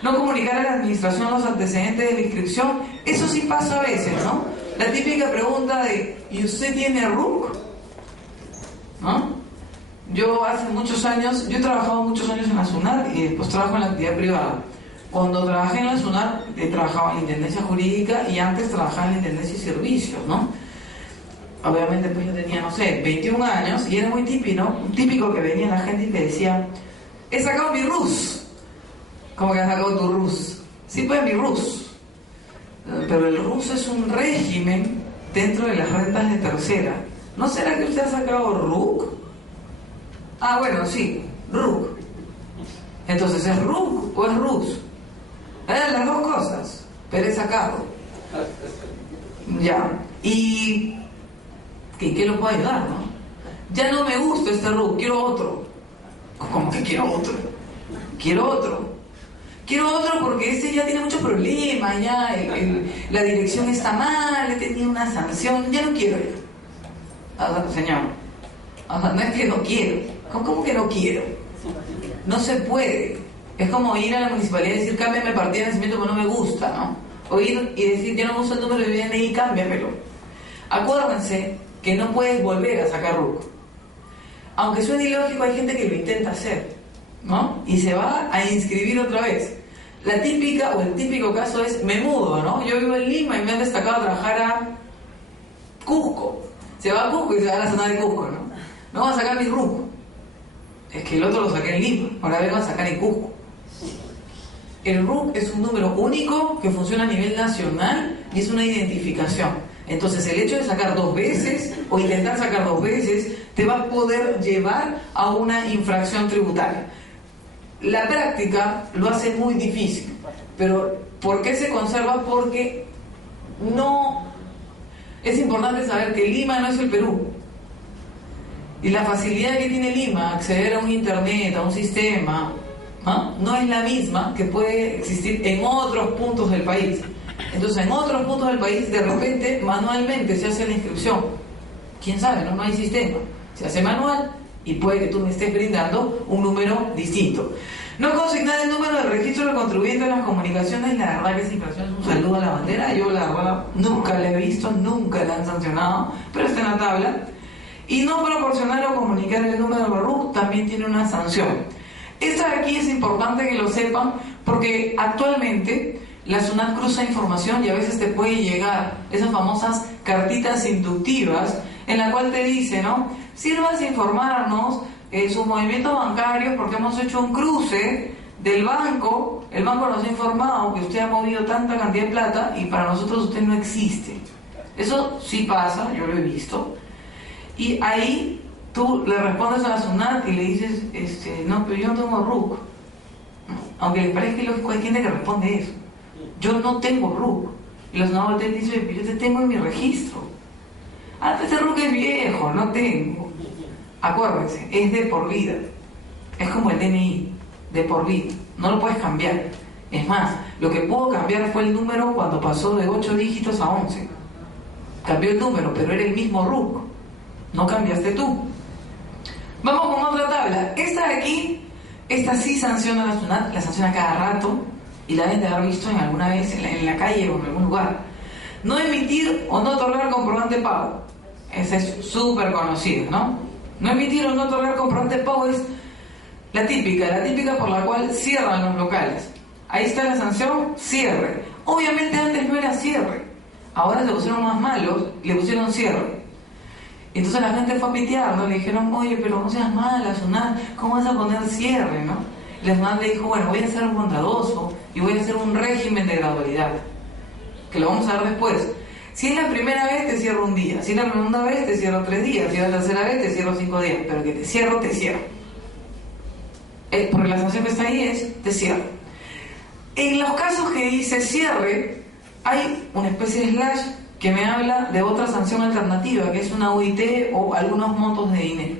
No comunicar a la administración los antecedentes de la inscripción, eso sí pasa a veces, ¿no? La típica pregunta de, ¿y usted tiene RUC? ¿No? Yo hace muchos años, yo he trabajado muchos años en la SUNAT y después trabajo en la actividad privada. Cuando trabajé en la SUNAT, trabajaba en la Intendencia Jurídica y antes trabajaba en la Intendencia y Servicios, ¿no? Obviamente pues yo tenía, no sé, 21 años y era muy típico que venía la gente y te decía, he sacado mi RUS. ¿Cómo que has sacado tu RUS? Sí, pues mi RUS. Pero el RUS es un régimen dentro de las rentas de tercera. ¿No será que usted ha sacado RUC? Ah, bueno, sí, RUC. Entonces, ¿es RUC o es RUS? Las dos cosas, pero he sacado. Ya. ¿Y qué lo puedo ayudar, no? Ya no me gusta este RUC, quiero otro. ¿Cómo que quiero otro? Quiero otro. Quiero otro porque este ya tiene muchos problemas, ya la dirección está mal, he tenido una sanción, ya no quiero. Señor, no es que no quiero. ¿Cómo que no quiero? No se puede. Es como ir a la municipalidad y decir, cámbiame partida de nacimiento porque no me gusta, ¿no? O ir y decir, ya no me gusta el número de DNI, cámbiamelo. Acuérdense que no puedes volver a sacar RUC. Aunque suene ilógico, hay gente que lo intenta hacer, ¿no? Y se va a inscribir otra vez. La típica o el típico caso es, me mudo, ¿no? Yo vivo en Lima y me han destacado a trabajar a Cusco. Se va a Cusco y se va a la zona de Cusco, ¿no? No va a sacar mi RUC. Es que el otro lo saqué en Lima, ahora vengo a sacar en Cusco. El RUC es un número único que funciona a nivel nacional y es una identificación. Entonces el hecho de sacar dos veces o intentar sacar dos veces te va a poder llevar a una infracción tributaria. la práctica lo hace muy difícil. Pero ¿por qué se conserva? Porque no... Es importante saber que Lima no es el Perú. Y la facilidad que tiene Lima, acceder a un internet, a un sistema, no es la misma que puede existir en otros puntos del país. Entonces, en otros puntos del país, de repente, manualmente se hace la inscripción. ¿Quién sabe? No hay sistema. Se hace manual y puede que tú me estés brindando un número distinto. No consignar el número de registro del contribuyente en las comunicaciones, la verdad que esa infracción es un saludo a la bandera. Yo la verdad nunca la he visto, nunca la han sancionado, pero está en la tabla. Y no proporcionar o comunicar el número de RUC también tiene una sanción. Esta de aquí es importante que lo sepan porque actualmente la SUNAT cruza información y a veces te puede llegar esas famosas cartitas inductivas en la cual te dice, ¿no? Sirvas informarnos sus movimientos bancarios porque hemos hecho un cruce del banco, el banco nos ha informado que usted ha movido tanta cantidad de plata y para nosotros usted no existe. Eso sí pasa, yo lo he visto. Y ahí tú le respondes a la SUNAT y le dices, no, pero yo no tengo RUC. Aunque les parezca ilógico, hay gente que responde eso. Yo no tengo RUC. Y la SUNAT te dice, yo te tengo en mi registro. Ese RUC es viejo, no tengo. Acuérdense, es de por vida. Es como el DNI, de por vida. No lo puedes cambiar. Es más, lo que pudo cambiar fue el número cuando pasó de 8 dígitos a 11. Cambió el número, pero era el mismo RUC. No cambiaste tú. Vamos con otra tabla. Esta de aquí, esta sí sanciona la SUNAT, la sanciona cada rato y la deben de haber visto en alguna vez en la calle o en algún lugar. No emitir o no otorgar comprobante de pago. Ese es súper conocido, ¿no? No emitir o no otorgar comprobante de pago es la típica por la cual cierran los locales. Ahí está la sanción, cierre. Obviamente antes no era cierre. Ahora se pusieron más malos y le pusieron cierre. Entonces la gente fue a pitear, ¿no? Le dijeron, oye, pero no seas mala, SUNAT, ¿cómo vas a poner cierre, no? Y la SUNAT le dijo, bueno, voy a hacer un bondadoso y voy a hacer un régimen de gradualidad, que lo vamos a ver después. Si es la primera vez, te cierro un día. Si es la segunda vez, te cierro 3 días. Si es la tercera vez, te cierro 5 días. Pero que te cierro, te cierro. Porque la sanción que está ahí es, te cierro. En los casos que dice cierre, hay una especie de slash que me habla de otra sanción alternativa, que es una UIT o algunos montos de dinero.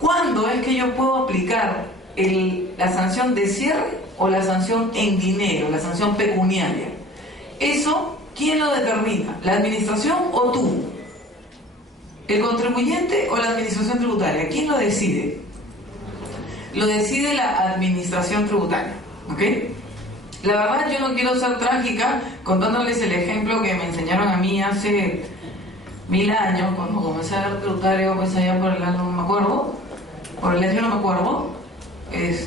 ¿Cuándo es que yo puedo aplicar la sanción de cierre o la sanción en dinero, la sanción pecuniaria? Eso, ¿quién lo determina? ¿La administración o tú? ¿El contribuyente o la administración tributaria? ¿Quién lo decide? Lo decide la administración tributaria, ¿ok? La verdad, yo no quiero ser trágica contándoles el ejemplo que me enseñaron a mí hace 1000 años, cuando comencé a ver tributario, pues allá por el año no me acuerdo, por el año no me acuerdo, el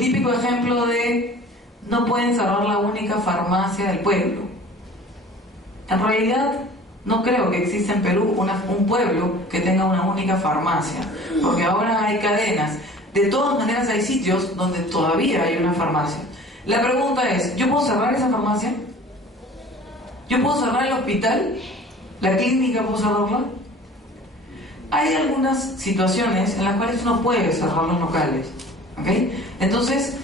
típico ejemplo de no pueden cerrar la única farmacia del pueblo. En realidad, no creo que exista en Perú un pueblo que tenga una única farmacia, porque ahora hay cadenas. De todas maneras hay sitios donde todavía hay una farmacia. La pregunta es, ¿yo puedo cerrar esa farmacia? ¿Yo puedo cerrar el hospital? ¿La clínica puedo cerrarla? Hay algunas situaciones en las cuales uno puede cerrar los locales, ¿ok? Entonces,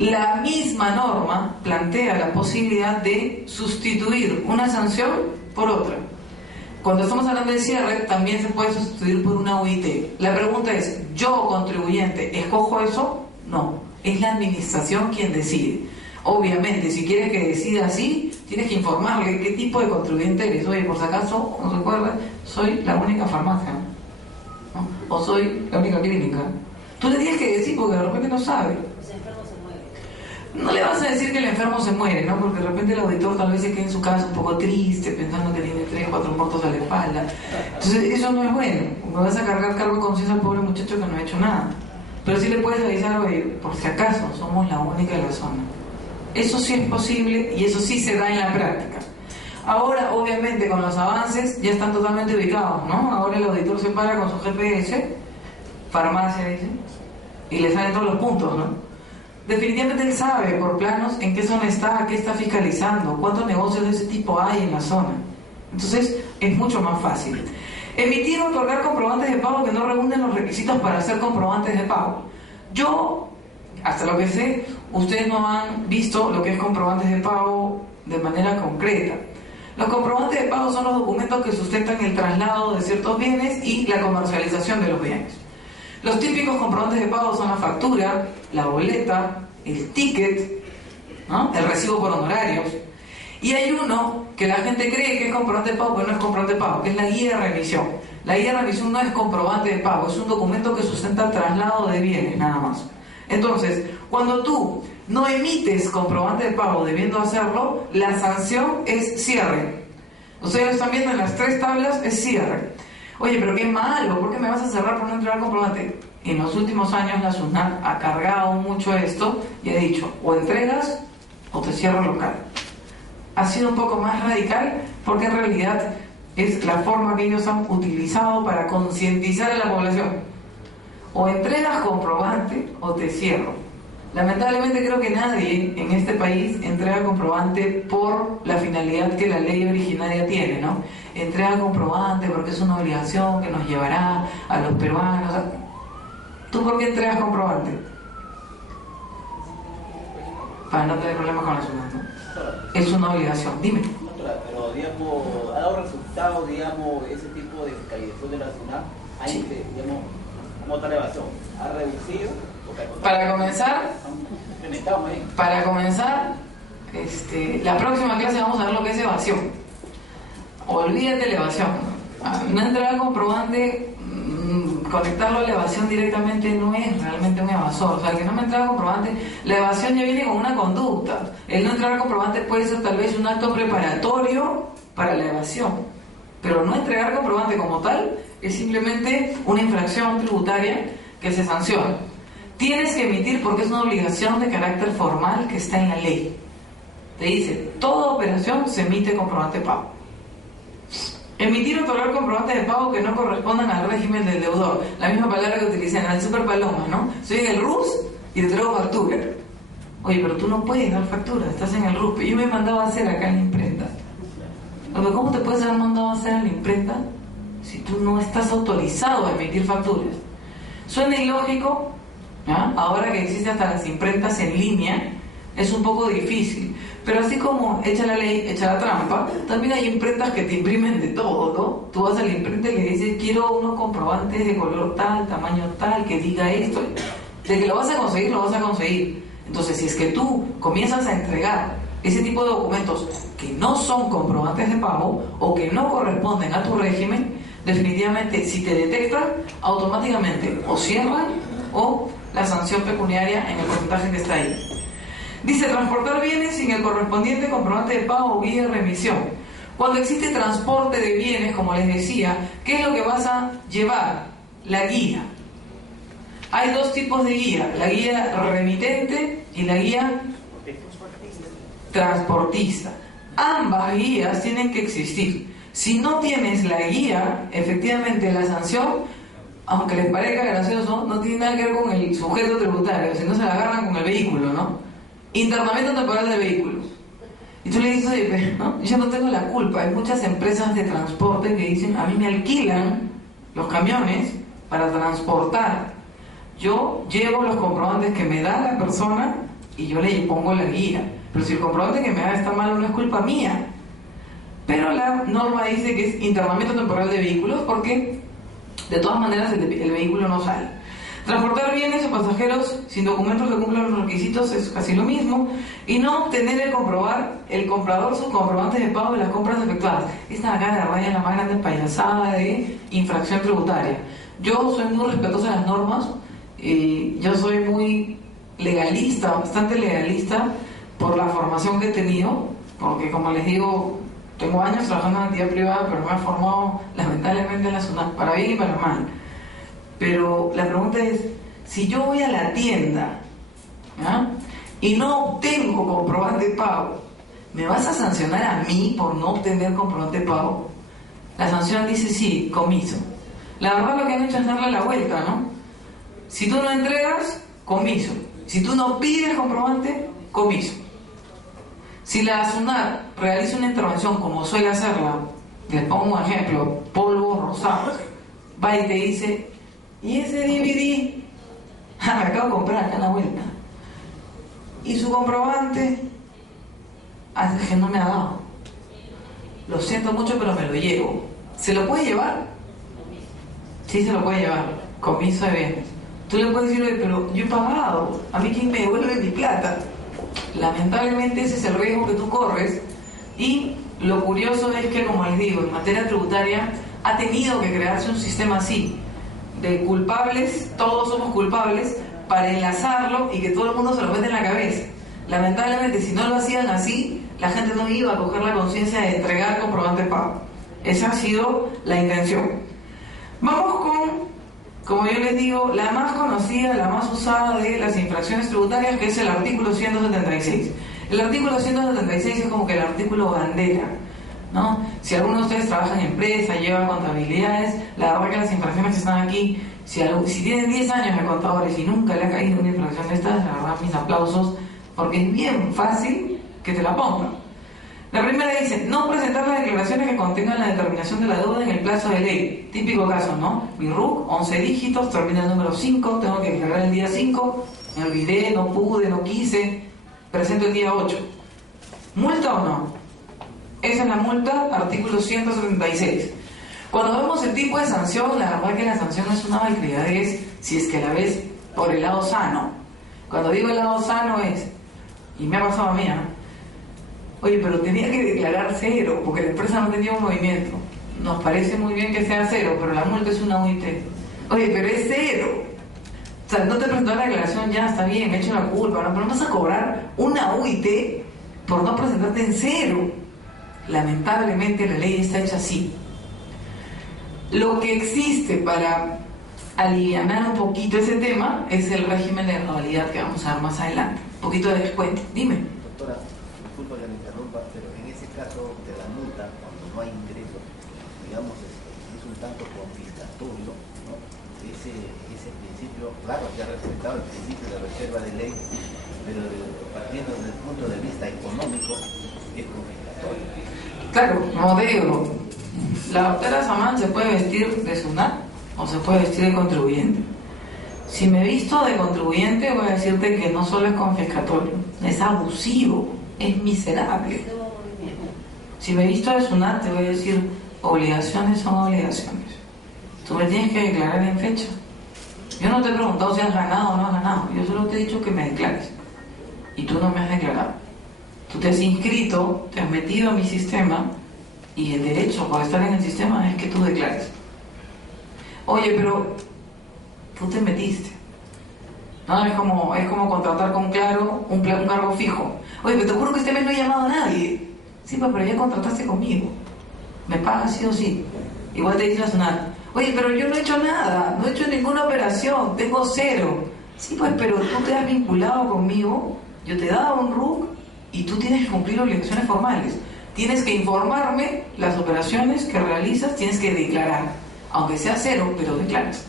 la misma norma plantea la posibilidad de sustituir una sanción por otra. Cuando estamos hablando de cierre, también se puede sustituir por una UIT. La pregunta es, ¿yo, contribuyente, escojo eso? No, es la administración quien decide. Obviamente, si quieres que decida así, tienes que informarle qué tipo de contribuyente eres. Oye, por si acaso, no se acuerda, soy la única farmacia, ¿no? O soy la única clínica. Tú le tienes que decir porque de repente no sabe. No le vas a decir que el enfermo se muere, ¿no? Porque de repente el auditor tal vez se quede en su casa un poco triste, pensando que tiene 3 o 4 muertos a la espalda. Entonces eso no es bueno. Me vas a cargar cargo de conciencia al pobre muchacho que no ha hecho nada. Pero sí le puedes avisar, oye, por si acaso, somos la única de la zona. Eso sí es posible y eso sí se da en la práctica. Ahora, obviamente, con los avances ya están totalmente ubicados, ¿no? Ahora el auditor se para con su GPS, farmacia, dice, y le salen todos los puntos, ¿no? Definitivamente él sabe por planos en qué zona está, qué está fiscalizando, cuántos negocios de ese tipo hay en la zona. Entonces es mucho más fácil. Emitir o otorgar comprobantes de pago que no reúnen los requisitos para hacer comprobantes de pago. Yo, hasta lo que sé, ustedes no han visto lo que es comprobantes de pago de manera concreta. Los comprobantes de pago son los documentos que sustentan el traslado de ciertos bienes y la comercialización de los bienes. Los típicos comprobantes de pago son la factura, la boleta, el ticket, ¿no?, el recibo por honorarios. Y hay uno que la gente cree que es comprobante de pago, pero no es comprobante de pago, que es la guía de remisión. La guía de remisión no es comprobante de pago, es un documento que sustenta el traslado de bienes, nada más. Entonces, cuando tú no emites comprobante de pago debiendo hacerlo, la sanción es cierre. Ustedes lo están viendo en las 3 tablas, es cierre. Oye, pero qué malo, ¿por qué me vas a cerrar por no entregar comprobante? En los últimos años la SUNAT ha cargado mucho esto y ha dicho, o entregas o te cierro el local. Ha sido un poco más radical porque en realidad es la forma que ellos han utilizado para concientizar a la población. O entregas comprobante o te cierro. Lamentablemente creo que nadie en este país entrega comprobante por la finalidad que la ley originaria tiene, ¿no? Entrega comprobante porque es una obligación que nos llevará a los peruanos. ¿Tú por qué entregas comprobante? Para no tener problemas con la SUNAT, ¿no? Es una obligación. Dime. Pero, digamos, ¿ha dado resultados, digamos, ese tipo de fiscalización de la SUNAT? ¿Hay, digamos, cómo está la evasión? ¿Ha reducido? Para comenzar, la próxima clase vamos a ver lo que es evasión. Olvídate de la evasión. No entregar el comprobante, conectarlo a la evasión directamente no es realmente un evasor. O sea, el que no me entrega el comprobante, la evasión ya viene con una conducta. El no entregar el comprobante puede ser tal vez un acto preparatorio para la evasión, pero no entregar comprobante como tal es simplemente una infracción tributaria que se sanciona. Tienes que emitir porque es una obligación de carácter formal que está en la ley. Te dice, toda operación se emite comprobante de pago. Emitir o otorgar comprobantes de pago que no correspondan al régimen del deudor. La misma palabra que utilicé en el Super Paloma, ¿no? Soy en el RUS y te traigo factura. Oye, pero tú no puedes dar factura, estás en el RUS. Yo me he mandado a hacer acá en la imprenta. ¿Cómo te puedes haber mandado a hacer en la imprenta si tú no estás autorizado a emitir facturas? Suena ilógico, ¿ah? Ahora que existen hasta las imprentas en línea, es un poco difícil. Pero así como echa la ley, echa la trampa, también hay imprentas que te imprimen de todo, ¿no? Tú vas a la imprenta y le dices, quiero unos comprobantes de color tal, tamaño tal, que diga esto. De que lo vas a conseguir, lo vas a conseguir. Entonces, si es que tú comienzas a entregar ese tipo de documentos que no son comprobantes de pago o que no corresponden a tu régimen, definitivamente, si te detectan, automáticamente o cierran o la sanción pecuniaria en el porcentaje que está ahí. Dice, transportar bienes sin el correspondiente comprobante de pago o guía de remisión. Cuando existe transporte de bienes, como les decía, ¿qué es lo que vas a llevar? La guía. Hay 2 tipos de guía, la guía remitente y la guía transportista. Ambas guías tienen que existir. Si no tienes la guía, efectivamente la sanción, aunque les parezca gracioso, no tiene nada que ver con el sujeto tributario, si no se la agarran con el vehículo, ¿no? Internamiento temporal de vehículos. Y tú le dices, oye, ¿no? Yo no tengo la culpa. Hay muchas empresas de transporte que dicen, a mí me alquilan los camiones para transportar. Yo llevo los comprobantes que me da la persona y yo le pongo la guía. Pero si el comprobante que me da está malo, no es culpa mía. Pero la norma dice que es internamiento temporal de vehículos porque de todas maneras el vehículo no sale. Transportar bienes o pasajeros sin documentos que cumplan los requisitos es casi lo mismo. Y no obtener el comprador sus comprobantes de pago de las compras efectuadas. Esta acá de raya es la más grande payasada de infracción tributaria. Yo soy muy respetuosa de las normas. Yo soy muy legalista, bastante legalista por la formación que he tenido. Porque como les digo, tengo años trabajando en actividad privada, pero me he formado lamentablemente en la SUNAT, para bien y para mal. Pero la pregunta es, si yo voy a la tienda, ¿ah?, y no obtengo comprobante de pago, ¿me vas a sancionar a mí por no obtener comprobante de pago? La sanción dice sí, comiso. La verdad lo que han hecho es darle la vuelta, ¿no? Si tú no entregas, comiso. Si tú no pides comprobante, comiso. Si la SUNAT realiza una intervención como suele hacerla, les pongo un ejemplo, polvos rosados, va y te dice, ¿y ese DVD? me acabo de comprar acá en la vuelta. Y su comprobante, es que no me ha dado. Lo siento mucho, pero me lo llevo. ¿Se lo puede llevar? Sí, se lo puede llevar, con permiso de bienes. Tú le puedes decir, oye, pero yo he pagado, ¿a mí quién me devuelve mi plata? Lamentablemente ese es el riesgo que tú corres. Y lo curioso es que, como les digo, en materia tributaria ha tenido que crearse un sistema así, de culpables, todos somos culpables, para enlazarlo y que todo el mundo se lo mete en la cabeza. Lamentablemente, si no lo hacían así, la gente no iba a coger la conciencia de entregar comprobante de pago. Esa ha sido la intención. Vamos con, como yo les digo, la más conocida, la más usada de las infracciones tributarias, que es el artículo 176. El artículo 176 es como que el artículo bandera, ¿no? Si alguno de ustedes trabaja en empresa, lleva contabilidades, la verdad que las infracciones que están aquí, si tienen 10 años de contadores y nunca le ha caído una infracción de estas, la verdad, mis aplausos, porque es bien fácil que te la pongan. La primera dice, no presentar las declaraciones que contengan la determinación de la deuda en el plazo de ley. Típico caso, ¿no? Mi RUC, 11 dígitos, termina el número 5, tengo que declarar el día 5, me olvidé, no pude, no quise, presento el día 8. ¿Multa o no? Esa es la multa, artículo 176. Cuando vemos el tipo de sanción, la verdad que la sanción no es una malcriadez si es que la ves por el lado sano. Cuando digo el lado sano es, y me ha pasado a mí, oye, pero tenía que declarar 0 porque la empresa no tenía un movimiento. Nos parece muy bien que sea 0, pero la multa es una UIT. Oye, pero es 0. O sea, no te presentó la declaración, ya está bien, me echo la culpa, ¿no? Pero no vas a cobrar una UIT por no presentarte en 0. Lamentablemente la ley está hecha así. Lo que existe para alivianar un poquito ese tema es el régimen de modalidad que vamos a ver más adelante. Un poquito de descuento. Dime. Doctora, disculpa que me interrumpa, pero en ese caso de la multa, cuando no hay ingresos, digamos, es un tanto confiscatorio, ¿no? Ese principio, claro, que ha respetado el principio de reserva de ley, pero partiendo desde el punto de vista económico, es confiscatorio. Claro, modelo. La doctora Samán se puede vestir de SUNAT o se puede vestir de contribuyente. Si me visto de contribuyente, voy a decirte que no solo es confiscatorio, es abusivo, es miserable. Si me visto de SUNAT, te voy a decir, obligaciones son obligaciones. Tú me tienes que declarar en fecha. Yo no te he preguntado si has ganado o no has ganado, yo solo te he dicho que me declares. Y tú no me has declarado. Tú te has inscrito, te has metido a mi sistema, y el derecho para estar en el sistema es que tú declares. Oye, pero tú te metiste. No, es como contratar con Claro un cargo fijo. Oye, pero te juro que este mes no he llamado a nadie. Sí, pero ya contrataste conmigo. Me pagas sí o sí. Igual te dice la SUNAT. Oye, pero yo no he hecho nada, no he hecho ninguna operación, tengo 0. Sí, pues, pero tú te has vinculado conmigo, yo te he dado un RUC y tú tienes que cumplir obligaciones formales. Tienes que informarme las operaciones que realizas, tienes que declarar. Aunque sea 0, pero declaras.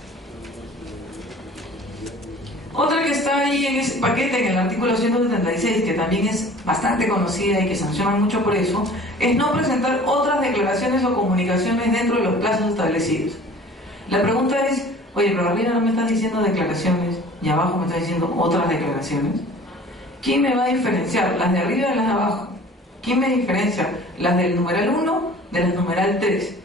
Otra que está ahí en ese paquete, en el artículo 176, que también es bastante conocida y que sancionan mucho por eso, es no presentar otras declaraciones o comunicaciones dentro de los plazos establecidos. La pregunta es, oye, pero arriba no me estás diciendo declaraciones y abajo me estás diciendo otras declaraciones. ¿Quién me va a diferenciar? ¿Las de arriba y las de abajo? ¿Quién me diferencia? ¿Las del numeral 1 de las numeral 3?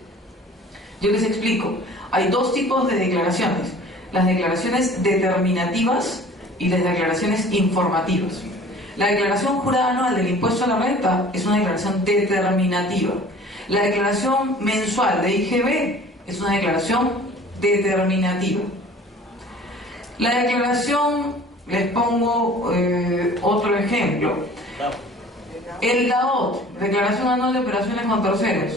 Yo les explico. Hay dos tipos de declaraciones. Las declaraciones determinativas y las declaraciones informativas. La declaración jurada anual del impuesto a la renta es una declaración determinativa. La declaración mensual de IGB es una declaración determinativa. La declaración, les pongo otro ejemplo. El DAOT, Declaración Anual de Operaciones con Terceros.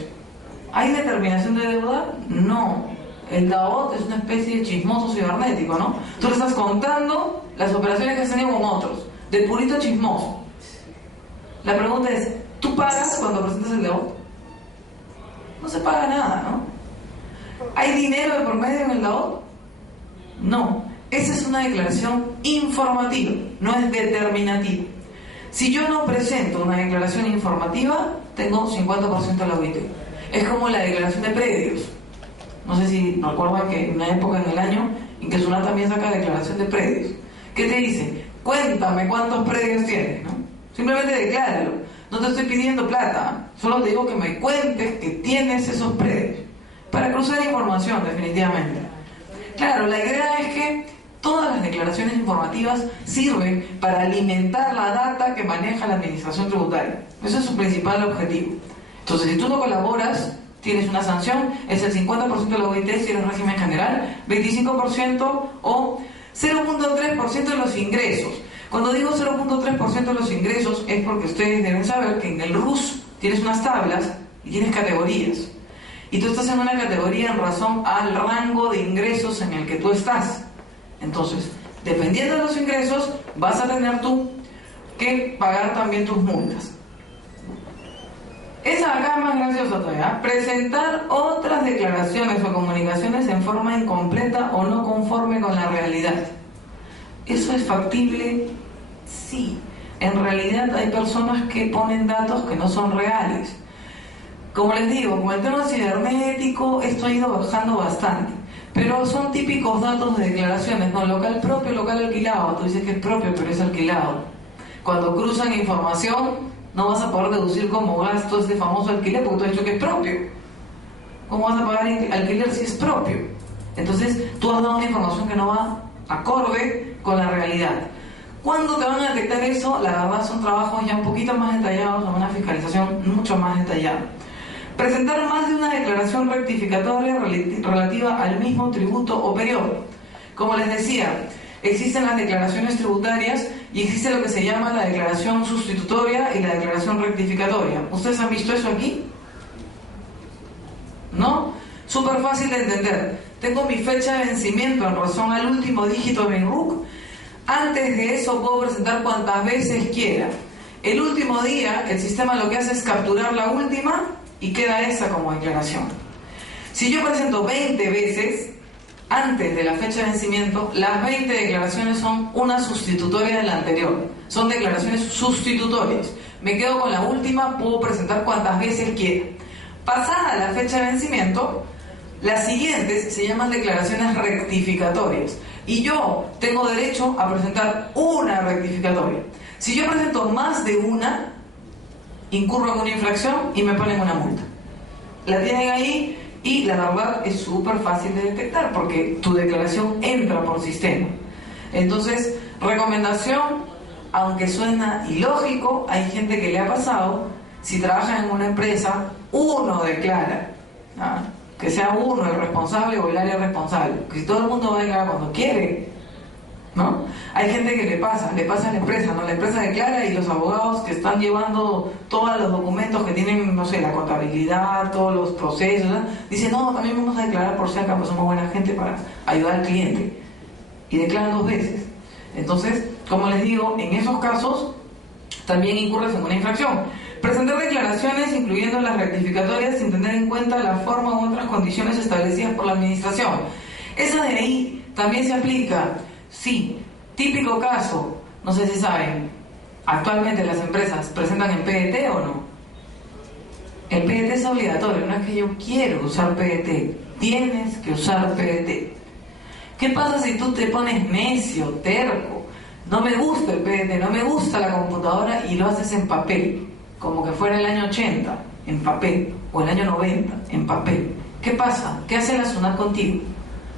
¿Hay determinación de deuda? No. El DAOT es una especie de chismoso cibernético, ¿no? Tú le estás contando las operaciones que has tenido con otros, de purito chismoso. La pregunta es, ¿tú pagas cuando presentas el DAOT? No se paga nada, ¿no? ¿Hay dinero de por medio en el DAOT? No. Esa es una declaración informativa, no es determinativa. Si yo no presento una declaración informativa, tengo 50% de la UIT. Es como la declaración de predios. No sé si recuerdan que en una época en el año en que SUNAT también saca declaración de predios. ¿Qué te dice? Cuéntame cuántos predios tienes, ¿no? Simplemente decláralo. No te estoy pidiendo plata, solo te digo que me cuentes que tienes esos predios. Para cruzar información, definitivamente. Claro, la idea es que todas las declaraciones informativas sirven para alimentar la data que maneja la administración tributaria. Ese es su principal objetivo. Entonces, si tú no colaboras, tienes una sanción, es el 50% de la OIT si eres régimen general, 25% o 0.3% de los ingresos. Cuando digo 0.3% de los ingresos es porque ustedes deben saber que en el RUS tienes unas tablas y tienes categorías. Y tú estás en una categoría en razón al rango de ingresos en el que tú estás. Entonces, dependiendo de los ingresos, vas a tener tú que pagar también tus multas. Esa acá es más graciosa todavía. Presentar otras declaraciones o comunicaciones en forma incompleta o no conforme con la realidad. ¿Eso es factible? Sí. En realidad hay personas que ponen datos que no son reales. Como les digo, con el tema cibernético esto ha ido bajando bastante. Pero son típicos datos de declaraciones, ¿no? Local propio, local alquilado. Tú dices que es propio, pero es alquilado. Cuando cruzan información, no vas a poder deducir como gasto ese famoso alquiler porque tú has dicho que es propio. ¿Cómo vas a pagar alquiler si es propio? Entonces, tú has dado una información que no va acorde con la realidad. ¿Cuándo te van a detectar eso? La verdad son trabajos ya un poquito más detallados, con una fiscalización mucho más detallada. Presentar más de una declaración rectificatoria relativa al mismo tributo o periodo. Como les decía, existen las declaraciones tributarias y existe lo que se llama la declaración sustitutoria y la declaración rectificatoria. ¿Ustedes han visto eso aquí? ¿No? Súper fácil de entender. Tengo mi fecha de vencimiento en razón al último dígito de mi RUC. Antes de eso puedo presentar cuantas veces quiera. El último día, el sistema lo que hace es capturar la última y queda esa como declaración. Si yo presento 20 veces antes de la fecha de vencimiento, las 20 declaraciones son una sustitutoria de la anterior. Son declaraciones sustitutorias. Me quedo con la última, puedo presentar cuantas veces quiera. Pasada la fecha de vencimiento, las siguientes se llaman declaraciones rectificatorias. Y yo tengo derecho a presentar una rectificatoria. Si yo presento más de una, incurro en una infracción y me ponen una multa. La tienen ahí y la verdad es súper fácil de detectar porque tu declaración entra por sistema. Entonces, recomendación, aunque suena ilógico, hay gente que le ha pasado, si trabaja en una empresa, uno declara, ¿ah? Que sea uno el responsable o el área responsable, que si todo el mundo va a declarar cuando quiere, ¿no? Hay gente que le pasa a la empresa, ¿no? La empresa declara y los abogados que están llevando todos los documentos que tienen, no sé, la contabilidad, todos los procesos, ¿no? Dicen, no, también vamos a declarar por si acaso, somos buena gente para ayudar al cliente. Y declaran 2 veces. Entonces, como les digo, en esos casos también incurres en una infracción. Presentar declaraciones, incluyendo las rectificatorias, sin tener en cuenta la forma u otras condiciones establecidas por la administración. Esa de ahí también se aplica. Sí, típico caso, no sé si saben, actualmente las empresas presentan en PET o no. El PET es obligatorio, no es que yo quiero usar PET, tienes que usar PET. ¿Qué pasa si tú te pones necio, terco? No me gusta el PET, no me gusta la computadora y lo haces en papel, como que fuera el año 80, en papel, o el año 90, en papel. ¿Qué pasa? ¿Qué hace la SUNAT contigo?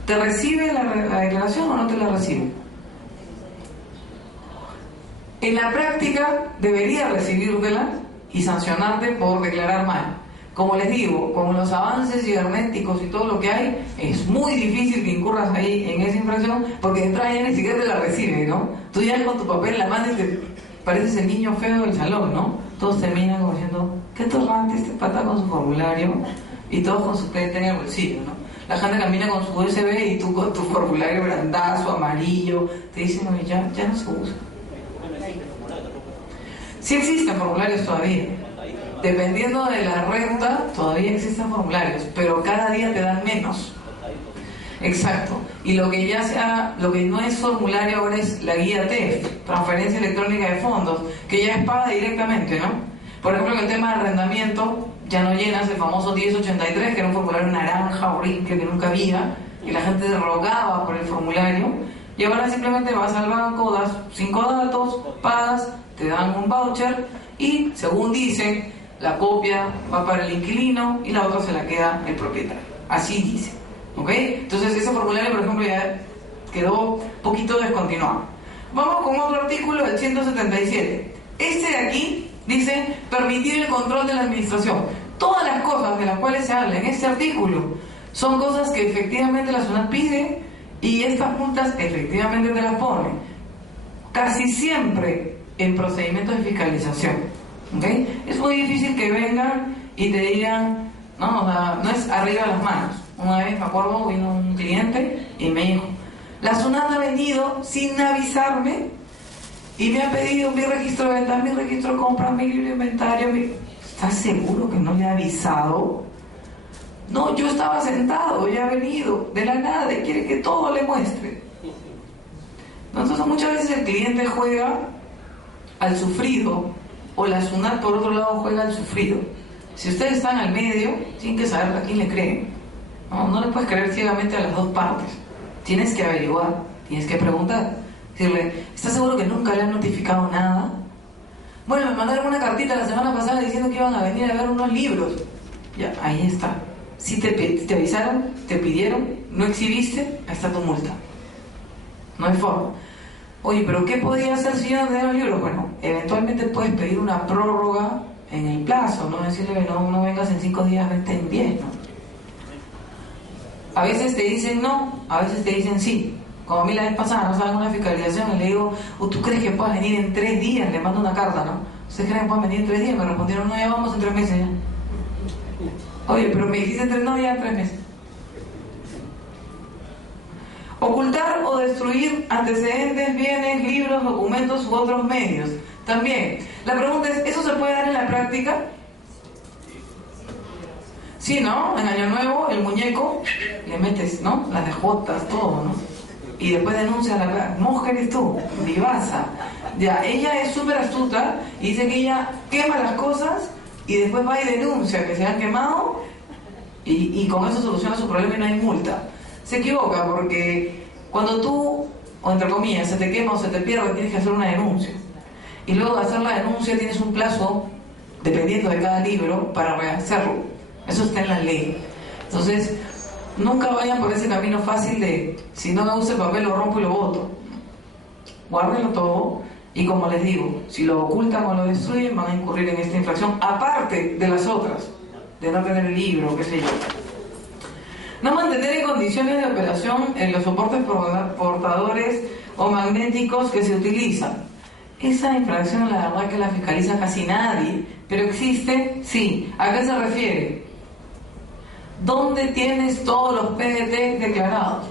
¿Te recibe la declaración o no te la recibe? En la práctica debería recibírtela y sancionarte por declarar mal. Como les digo, con los avances cibernéticos y todo lo que hay, es muy difícil que incurras ahí en esa infracción porque de entrada ya ni siquiera te la recibe, ¿no? Tú ya con tu papel en la mano y te pareces el niño feo del salón, ¿no? Todos terminan como diciendo, qué torrante este pata con su formulario y todos con su PET en el bolsillo, ¿no? La gente camina con su USB y tú con tu formulario brandazo, amarillo, te dicen, oye, ya no se usa. Sí existen formularios todavía. Dependiendo de la renta, todavía existen formularios, pero cada día te dan menos. Exacto. Y lo que no es formulario ahora es la guía TEF, transferencia electrónica de fondos, que ya es paga directamente, ¿no? Por ejemplo, en el tema de arrendamiento, ya no llenas el famoso 1083, que era un formulario naranja horrible que nunca había, y la gente rogaba por el formulario. Y ahora simplemente vas al banco, das 5 datos, pagas, te dan un voucher y, según dice, la copia va para el inquilino y la otra se la queda el propietario. Así dice. ¿Ok? Entonces ese formulario, por ejemplo, ya quedó un poquito descontinuado. Vamos con otro artículo del 177. Este de aquí dice permitir el control de la administración. Todas las cosas de las cuales se habla en este artículo son cosas que efectivamente la SUNAT pide y estas juntas efectivamente te las ponen. Casi siempre en procedimientos de fiscalización. ¿Okay? Es muy difícil que vengan y te digan, no, o sea, no es arriba de las manos. Una vez me acuerdo, vino un cliente y me dijo, la SUNAT ha venido sin avisarme y me ha pedido mi registro de venta, mi registro de compra, mi libro de inventario. ¿Estás seguro que no le ha avisado? No, yo estaba sentado, ya ha venido de la nada y quiere que todo le muestre. Entonces muchas veces el cliente juega al sufrido o la SUNAT por otro lado juega al sufrido. Si ustedes están al medio, tienen que saber a quién le creen. No le puedes creer ciegamente a las dos partes. Tienes que averiguar, tienes que preguntar. Decirle, ¿estás seguro que nunca le han notificado nada? Bueno, me mandaron una cartita la semana pasada diciendo que iban a venir a ver unos libros. Ya, ahí está. Si te avisaron, te pidieron, no exhibiste, ahí está tu multa. No hay forma. Oye, ¿pero qué podría hacer si yo no tenía los libros? Bueno, eventualmente puedes pedir una prórroga en el plazo, no decirle que no vengas en 5 días, vente en 10, ¿no? A veces te dicen no, a veces te dicen sí. Como a mí la vez pasada, no saben una fiscalización y le digo, ¿tú crees que puedas venir en 3 días? Le mando una carta, ¿no? ¿Ustedes creen que puedan venir en 3 días? Me respondieron, no, ya vamos en 3 meses ya. Oye, pero me dijiste ya en 3 meses. Ocultar o destruir antecedentes, bienes, libros, documentos u otros medios. También, la pregunta es, ¿eso se puede dar en la práctica? Sí, ¿no? En Año Nuevo, el muñeco, le metes, ¿no? Las dejotas, todo, ¿no? Y después denuncia a la mujer, eres tú, vivaza. Ya, ella es súper astuta y dice que ella quema las cosas y después va y denuncia que se han quemado y con eso soluciona su problema y no hay multa. Se equivoca porque cuando tú, o entre comillas, se te quema o se te pierde, tienes que hacer una denuncia. Y luego de hacer la denuncia tienes un plazo, dependiendo de cada libro, para rehacerlo. Eso está en la ley. Entonces, nunca vayan por ese camino fácil de, si no me gusta el papel, lo rompo y lo boto. Guárdenlo todo y, como les digo, si lo ocultan o lo destruyen, van a incurrir en esta infracción, aparte de las otras, de no tener el libro, qué sé yo. No mantener en condiciones de operación en los soportes portadores o magnéticos que se utilizan. Esa infracción, la verdad que la fiscaliza casi nadie, pero existe, sí. ¿A qué se refiere? ¿Dónde tienes todos los PDT declarados?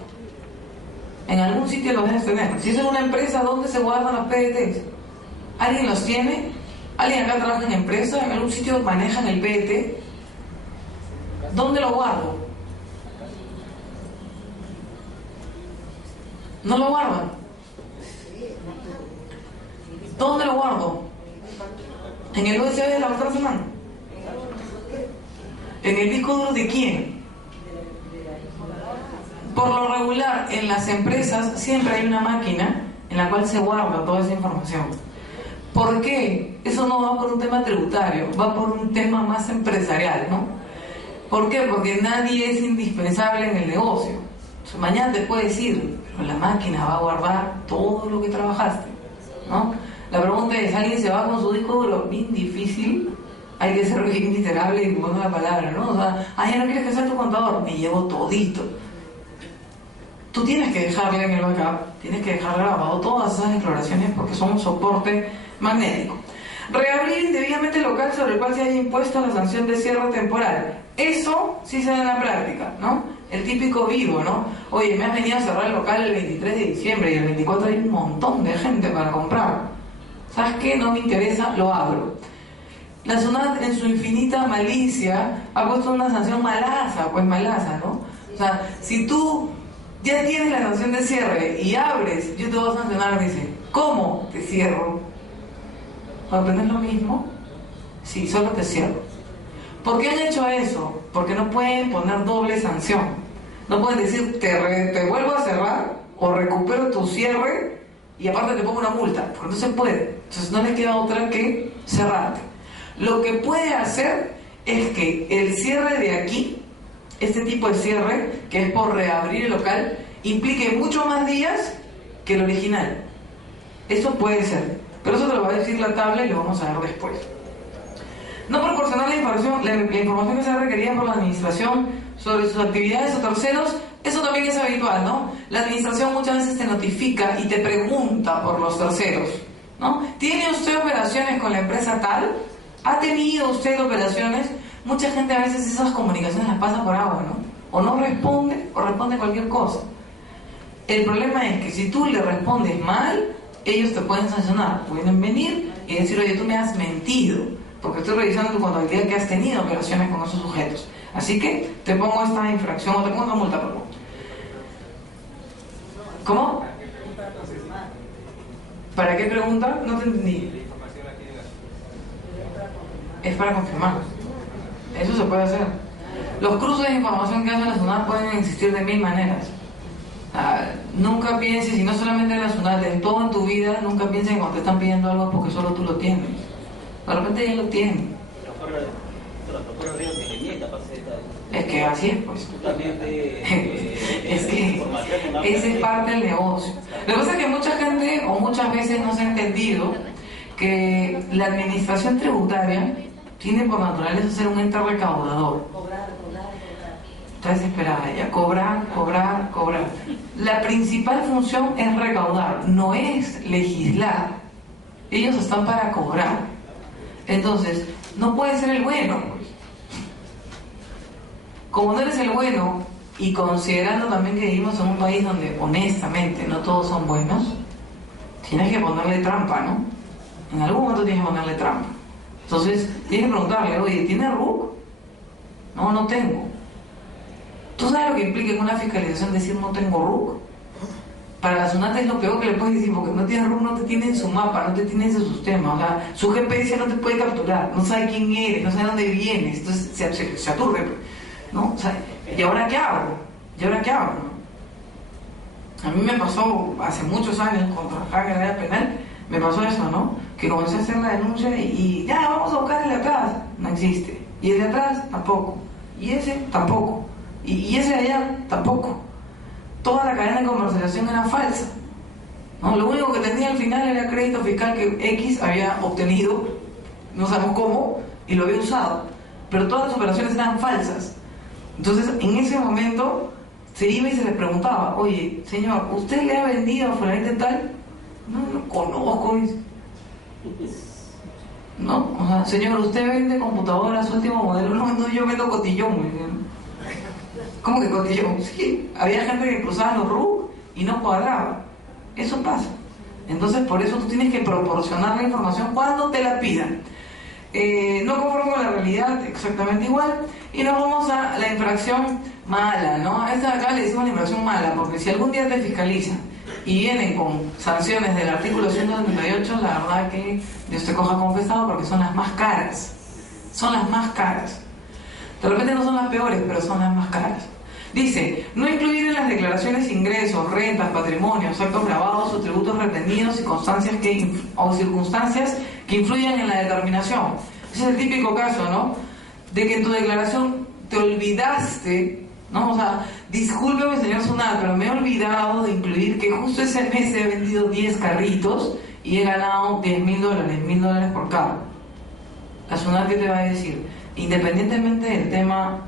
En algún sitio los debes tener. Si es en una empresa, ¿dónde se guardan los PDTs? ¿Alguien los tiene? ¿Alguien acá trabaja en empresa? ¿En algún sitio manejan el PDT? ¿Dónde lo guardo? No lo guardan. ¿Dónde lo guardo? ¿En el USB de la otra semana? ¿En el disco duro de quién? Por lo regular, en las empresas siempre hay una máquina en la cual se guarda toda esa información. ¿Por qué? Eso no va por un tema tributario, va por un tema más empresarial, ¿no? ¿Por qué? Porque nadie es indispensable en el negocio. O sea, mañana te puedes ir, pero la máquina va a guardar todo lo que trabajaste, ¿no? La pregunta es, ¿alguien se va con su disco duro? Bien difícil. Hay que ser bien literable y poner la palabra, ¿no? O sea, ya no quieres que sea tu contador, me llevo todito. Tú tienes que dejarle en el backup, tienes que dejar grabado todas esas exploraciones porque son un soporte magnético. Reabrir indebidamente el local sobre el cual se haya impuesto la sanción de cierre temporal. Eso sí se da en la práctica, ¿no? El típico vivo, ¿no? Oye, me has venido a cerrar el local el 23 de diciembre y el 24 hay un montón de gente para comprar. ¿Sabes qué? No me interesa, lo abro. La SUNAT, en su infinita malicia, ha puesto una sanción malaza, pues malaza, ¿no? O sea, si tú ya tienes la sanción de cierre y abres, yo te voy a sancionar, dice, ¿cómo te cierro? ¿Para aprender lo mismo? Sí, solo te cierro. ¿Por qué han hecho eso? Porque no pueden poner doble sanción. No pueden decir, te vuelvo a cerrar o recupero tu cierre y aparte te pongo una multa, porque no se puede. Entonces no les queda otra que cerrarte. Lo que puede hacer es que el cierre de aquí, este tipo de cierre, que es por reabrir el local, implique mucho más días que el original. Eso puede ser, pero eso te lo va a decir la tabla y lo vamos a ver después. No proporcionar la información que sea requerida por la administración sobre sus actividades o terceros, eso también es habitual, ¿no? La administración muchas veces te notifica y te pregunta por los terceros, ¿no? ¿Tiene usted operaciones con la empresa tal? ¿Ha tenido usted operaciones? Mucha gente a veces esas comunicaciones las pasa por agua, ¿no? O no responde o responde cualquier cosa. El problema es que si tú le respondes mal, ellos te pueden sancionar. Pueden venir y decir, oye, tú me has mentido, porque estoy revisando tu contabilidad que has tenido operaciones con esos sujetos. Así que te pongo esta infracción o te pongo una multa, por favor. ¿Cómo? ¿Para qué pregunta? No te entendí. Es para confirmar. Eso se puede hacer. Los cruces de información que hace la SUNAT pueden existir de 1000 maneras. Nunca pienses, y no solamente en la SUNAT, en todo en tu vida, nunca pienses que cuando te están pidiendo algo es porque solo tú lo tienes. De repente ya lo tienes. Es que así es, pues. Es que esa es parte del negocio. Lo que pasa es que mucha gente, o muchas veces no se ha entendido que la administración tributaria tiene por naturaleza ser un ente recaudador. Está desesperada ella, cobrar. La principal función es recaudar, no es legislar. Ellos están para cobrar. Entonces, no puede ser el bueno. Como no eres el bueno, y considerando también que vivimos en un país donde honestamente no todos son buenos, tienes que ponerle trampa, ¿no? En algún momento tienes que ponerle trampa. Entonces, tienes que preguntarle, oye, ¿tiene RUC? No, no tengo. ¿Tú sabes lo que implica en una fiscalización decir no tengo RUC? Para la SUNAT es lo peor que le puedes decir, porque no tiene RUC, no te tiene en su mapa, no te tiene en su sistema. O sea, su GPS no te puede capturar, no sabe quién eres, no sabe dónde vienes, entonces se aturde, ¿no? O sea, ¿y ahora qué hago? A mí me pasó hace muchos años, cuando trabajaba en el área penal, me pasó eso, ¿no? Que comencé a hacer la denuncia y ya, vamos a buscar el de atrás. No existe. Y el de atrás, tampoco. Y ese, tampoco. Y ese de allá, tampoco. Toda la cadena de comercialización era falsa, ¿no? Lo único que tenía al final era crédito fiscal que X había obtenido, no sabemos cómo, y lo había usado. Pero todas las operaciones eran falsas. Entonces, en ese momento, se iba y se le preguntaba, oye, señor, ¿usted le ha vendido a fulanita tal? No, no conozco. No, o sea, señor, ¿usted vende computadoras último modelo? No, yo vendo cotillón. ¿Cómo que cotillón? Sí, había gente que cruzaba los RUC y no cuadraba. Eso pasa. Entonces, por eso tú tienes que proporcionar la información cuando te la pidan. No conforme con la realidad, exactamente igual. Y nos vamos a la infracción mala, ¿no? A esta de acá le decimos la infracción mala, porque si algún día te fiscalizan y vienen con sanciones del artículo 198, la verdad que Dios te coja confesado, porque son las más caras. Son las más caras. De repente no son las peores, pero son las más caras. Dice, no incluir en las declaraciones ingresos, rentas, patrimonios, actos grabados o tributos retenidos y circunstancias que influyan en la determinación. Ese es el típico caso, ¿no? De que en tu declaración te olvidaste, ¿no? O sea, discúlpeme, señor SUNAT, pero me he olvidado de incluir que justo ese mes he vendido 10 carritos y he ganado $10,000, $1,000 por carro. La SUNAT, ¿qué te va a decir? Independientemente del tema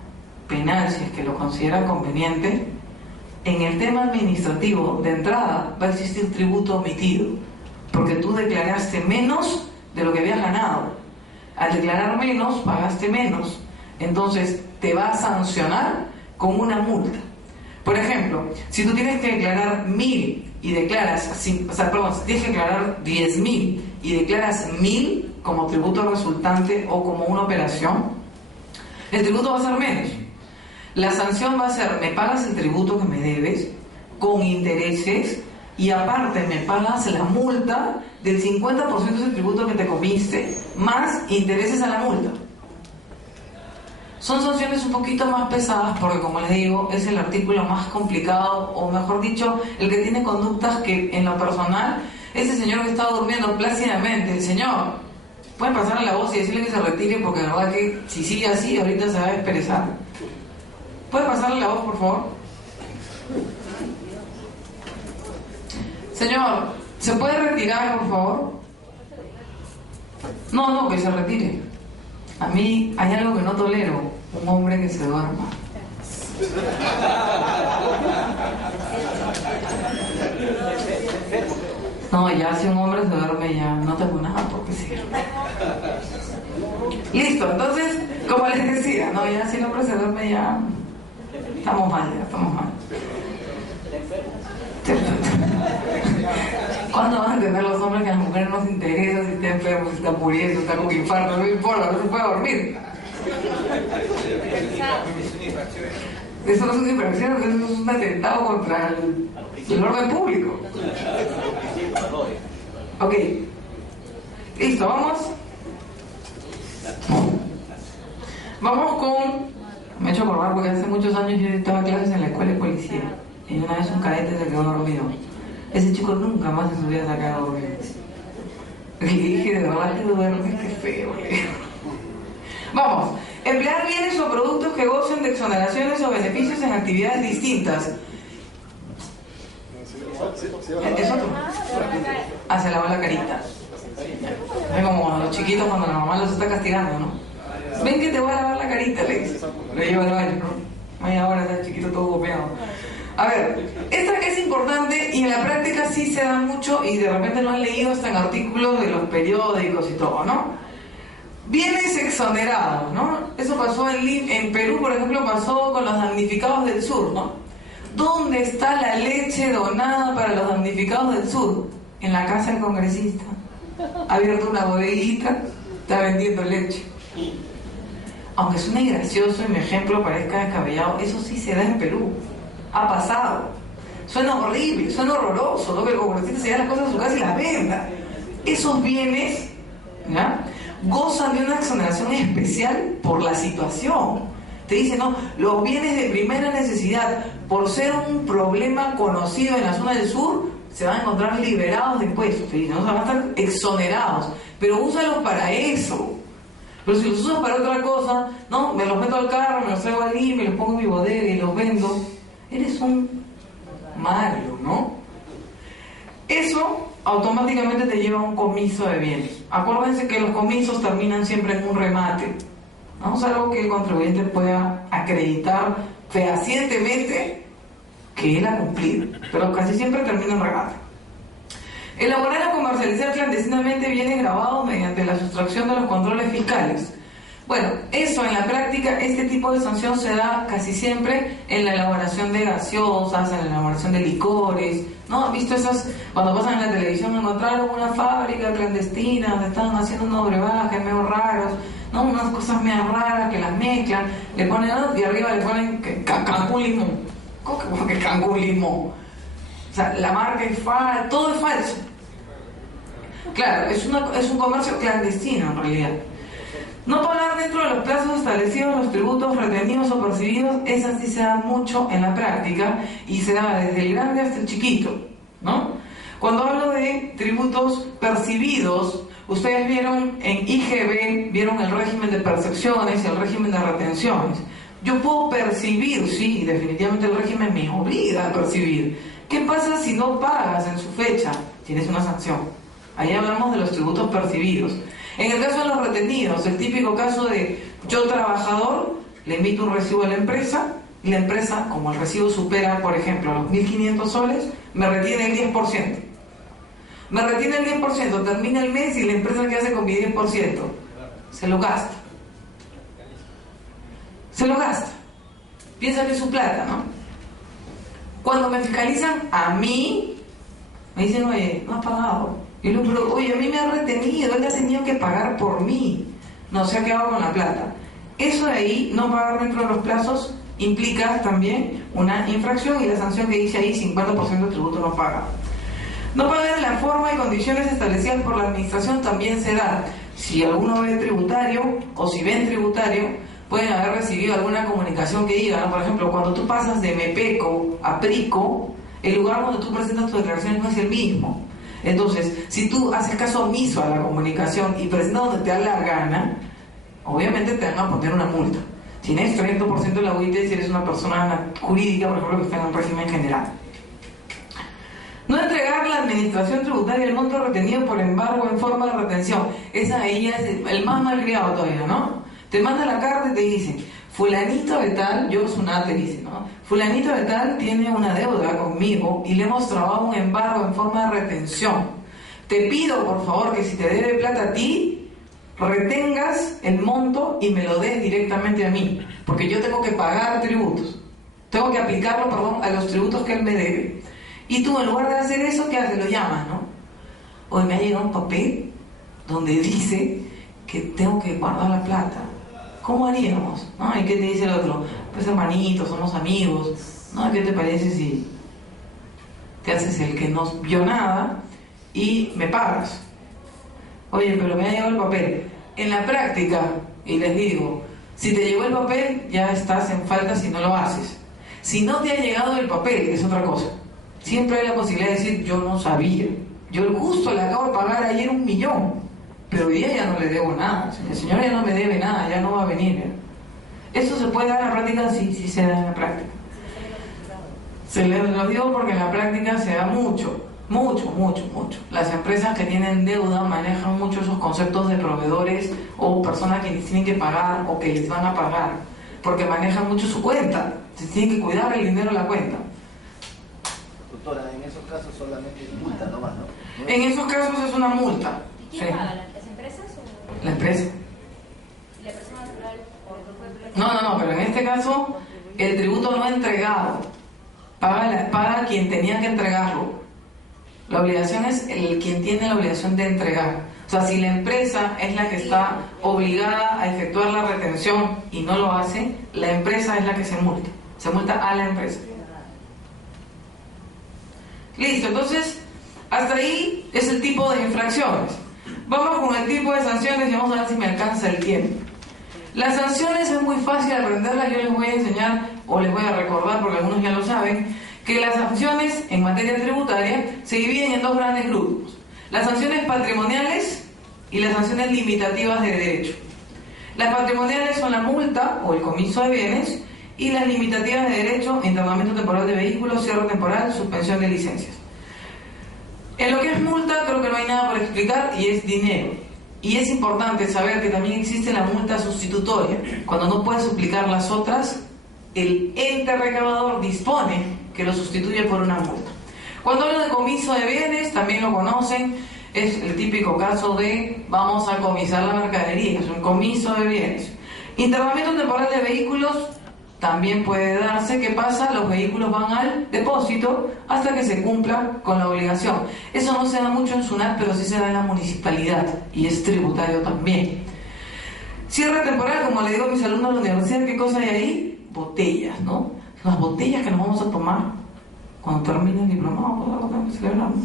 penal, si es que lo considera conveniente, en el tema administrativo, de entrada, va a existir tributo omitido, porque tú declaraste menos de lo que habías ganado. Al declarar menos, pagaste menos. Entonces, te va a sancionar con una multa. Por ejemplo, si tú tienes que declarar 1,000 y declaras, si tienes que declarar 10,000 y declaras 1,000 como tributo resultante o como una operación, el tributo va a ser menos. La sanción va a ser, me pagas el tributo que me debes con intereses y aparte me pagas la multa del 50% del tributo que te comiste más intereses a la multa. Son sanciones un poquito más pesadas porque, como les digo, es el artículo más complicado, o mejor dicho, el que tiene conductas que en lo personal, ese señor que estaba durmiendo plácidamente, el señor, pueden pasarle la voz y decirle que se retire porque la verdad que si sigue así ahorita se va a desperezar. ¿Puede pasarle la voz, por favor? Señor, ¿se puede retirar, por favor? No, que se retire. A mí hay algo que no tolero, un hombre que se duerma. No, ya si un hombre se duerme ya no tengo nada por decir. Listo, entonces, como les decía, no, ya si el hombre se duerme ya estamos mal. ¿Cuándo van a entender los hombres que a las mujeres no se interesa si está enfermo, si está muriendo, si está con infarto? No importa, no se puede dormir. Eso no es una infracción, eso es un atentado contra el orden público. Ok. Listo, vamos. Vamos con... Me he hecho acordar porque hace muchos años yo estaba clases en la escuela de policía y una vez un cadete se quedó dormido. Ese chico nunca más en su vida se ha quedado dormido. Y le dije, de verdad que duermes, qué feo. Vamos, emplear bienes o productos que gocen de exoneraciones o beneficios en actividades distintas. ¿Es otro? Ah, se lavó la carita. Es como los chiquitos cuando la mamá los está castigando, ¿no? Ven que te voy a lavar la carita, le dice. Lo lleva al baño, ¿no? Ay, ahora está el chiquito todo golpeado. A ver, esta es importante y en la práctica sí se da mucho y de repente lo han leído hasta en artículos de los periódicos y todo, ¿no? Bienes exonerados, ¿no? Eso pasó en Perú, por ejemplo, pasó con los damnificados del sur, ¿no? ¿Dónde está la leche donada para los damnificados del sur? En la casa del congresista. Ha abierto una bodeguita, está vendiendo leche. Aunque suene gracioso y mi ejemplo parezca descabellado, eso sí se da en Perú. Ha pasado. Suena horrible, suena horroroso, ¿no? Que el congresista se lleve las cosas a su casa y las venda. Esos bienes, ¿ya?, gozan de una exoneración especial por la situación. Te dicen, no, los bienes de primera necesidad, por ser un problema conocido en la zona del sur, se van a encontrar liberados de impuestos, ¿no? O sea, van a estar exonerados, pero úsalos para eso. Pero si los usas para otra cosa, no, me los meto al carro, me los traigo allí, me los pongo en mi bodega y los vendo, eres un Mario, ¿no? Eso automáticamente te lleva a un comiso de bienes. Acuérdense que los comisos terminan siempre en un remate, ¿no? Es algo que el contribuyente pueda acreditar fehacientemente que él ha cumplido, pero casi siempre termina en remate. Elaborar o comercializar clandestinamente bienes grabados mediante la sustracción de los controles fiscales. Bueno, eso en la práctica, este tipo de sanción se da casi siempre en la elaboración de gaseosas, en la elaboración de licores, ¿no? ¿Han visto esas, cuando pasan en la televisión, encontraron una fábrica clandestina donde estaban haciendo unos brebajes medio raros, ¿no? Unas cosas medio raras que las mezclan, le ponen, ¿no?, y arriba le ponen Cancún Limón. ¿Cómo que Cancún Limón? O sea, la marca es falsa, todo es falso. Claro, es un comercio clandestino en realidad. No pagar dentro de los plazos establecidos los tributos retenidos o percibidos, esa sí se da mucho en la práctica y se da desde el grande hasta el chiquito, ¿no? Cuando hablo de tributos percibidos, ustedes vieron en IGB, vieron el régimen de percepciones y el régimen de retenciones. Yo puedo percibir, sí, definitivamente el régimen me obliga a percibir. ¿Qué pasa si no pagas en su fecha? Tienes una sanción. Ahí hablamos de los tributos percibidos. En el caso de los retenidos, el típico caso de yo trabajador, le emito un recibo a la empresa, y la empresa, como el recibo supera, por ejemplo, los 1.500 soles, me retiene el 10%. Me retiene el 10%, termina el mes y la empresa, ¿qué hace con mi 10%? Se lo gasta. Se lo gasta. Piensa que es su plata, ¿no? Cuando me fiscalizan a mí, me dicen, oye, no has pagado. Y yo, pero, oye, a mí me ha retenido, él ha tenido que pagar por mí. No, se ha quedado con la plata. Eso de ahí, no pagar dentro de los plazos, implica también una infracción y la sanción que dice ahí, 50% de tributo no pagado. No pagar en la forma y condiciones establecidas por la administración también se da. Si alguno ve tributario o si ven tributario, pueden haber recibido alguna comunicación que diga, ¿no? Por ejemplo, cuando tú pasas de MEPECO a PRICO, el lugar donde tú presentas tus declaraciones no es el mismo. Entonces, si tú haces caso omiso a la comunicación y presentas donde te da la gana, obviamente te van a poner una multa. Tienes 30% de la UIT si eres una persona jurídica, por ejemplo, que está en un régimen general. No entregar la administración tributaria el monto retenido por embargo en forma de retención. Esa ahí es el más malcriado todavía, ¿no? Te manda la carta y te dicen, fulanito de tal, yo SUNAT te dice, ¿no? Fulanito de tal tiene una deuda conmigo y le hemos trabado un embargo en forma de retención. Te pido, por favor, que si te debe plata a ti, retengas el monto y me lo des directamente a mí, porque yo tengo que pagar tributos. Tengo que aplicarlo, perdón, a los tributos que él me debe. Y tú, en lugar de hacer eso, ¿qué haces? Lo llamas, ¿no? Hoy me ha llegado un papel donde dice que tengo que guardar la plata. ¿Cómo haríamos? ¿No? ¿Y qué te dice el otro? Pues hermanitos, somos amigos. ¿No? ¿Qué te parece si te haces el que no vio nada y me pagas? Oye, pero me ha llegado el papel. En la práctica, y les digo, si te llegó el papel, ya estás en falta si no lo haces. Si no te ha llegado el papel, es otra cosa. Siempre hay la posibilidad de decir, yo no sabía. Yo justo le acabo de pagar ayer 1 millón, pero hoy día ya no le debo nada. El señor ya no me debe nada, ya no va a venir. ¿Eso se puede dar en la práctica? Sí, sí se da en la práctica. Se les lo digo porque en la práctica se da mucho. Las empresas que tienen deuda manejan mucho esos conceptos de proveedores o personas que les tienen que pagar o que les van a pagar, porque manejan mucho su cuenta. Se tienen que cuidar el dinero en la cuenta. Doctora, en esos casos solamente es multa nomás, ¿no? En esos casos es una multa. ¿Y quién paga? ¿Las empresas o...? La empresa. ¿Y la persona natural o el grupo de No, pero en este caso el tributo no entregado. Paga quien tenía que entregarlo. La obligación es quien tiene la obligación de entregar. O sea, si la empresa es la que está obligada a efectuar la retención y no lo hace, la empresa es la que se multa. Se multa a la empresa. Listo, entonces, hasta ahí es el tipo de infracciones. Vamos con el tipo de sanciones y vamos a ver si me alcanza el tiempo. Las sanciones es muy fácil aprenderlas, yo les voy a enseñar o les voy a recordar, porque algunos ya lo saben, que las sanciones en materia tributaria se dividen en 2 grandes grupos: las sanciones patrimoniales y las sanciones limitativas de derecho. Las patrimoniales son la multa o el comiso de bienes, y las limitativas de derecho, internamiento temporal de vehículos, cierre temporal, suspensión de licencias. En lo que es multa creo que no hay nada por explicar y es dinero. Y es importante saber que también existe la multa sustitutoria. Cuando no puedes suplicar las otras, el ente recaudador dispone que lo sustituye por una multa. Cuando hablo de comiso de bienes, también lo conocen, es el típico caso de vamos a comisar la mercadería, es un comiso de bienes. Internamiento temporal de vehículos también puede darse. ¿Qué pasa? Los vehículos van al depósito hasta que se cumpla con la obligación. Eso no se da mucho en SUNAT, pero sí se da en la municipalidad y es tributario también. Cierre temporal, como le digo a mis alumnos de la universidad, ¿qué cosa hay ahí? Botellas, ¿no? Las botellas que nos vamos a tomar cuando termine el diplomado, cuando celebramos.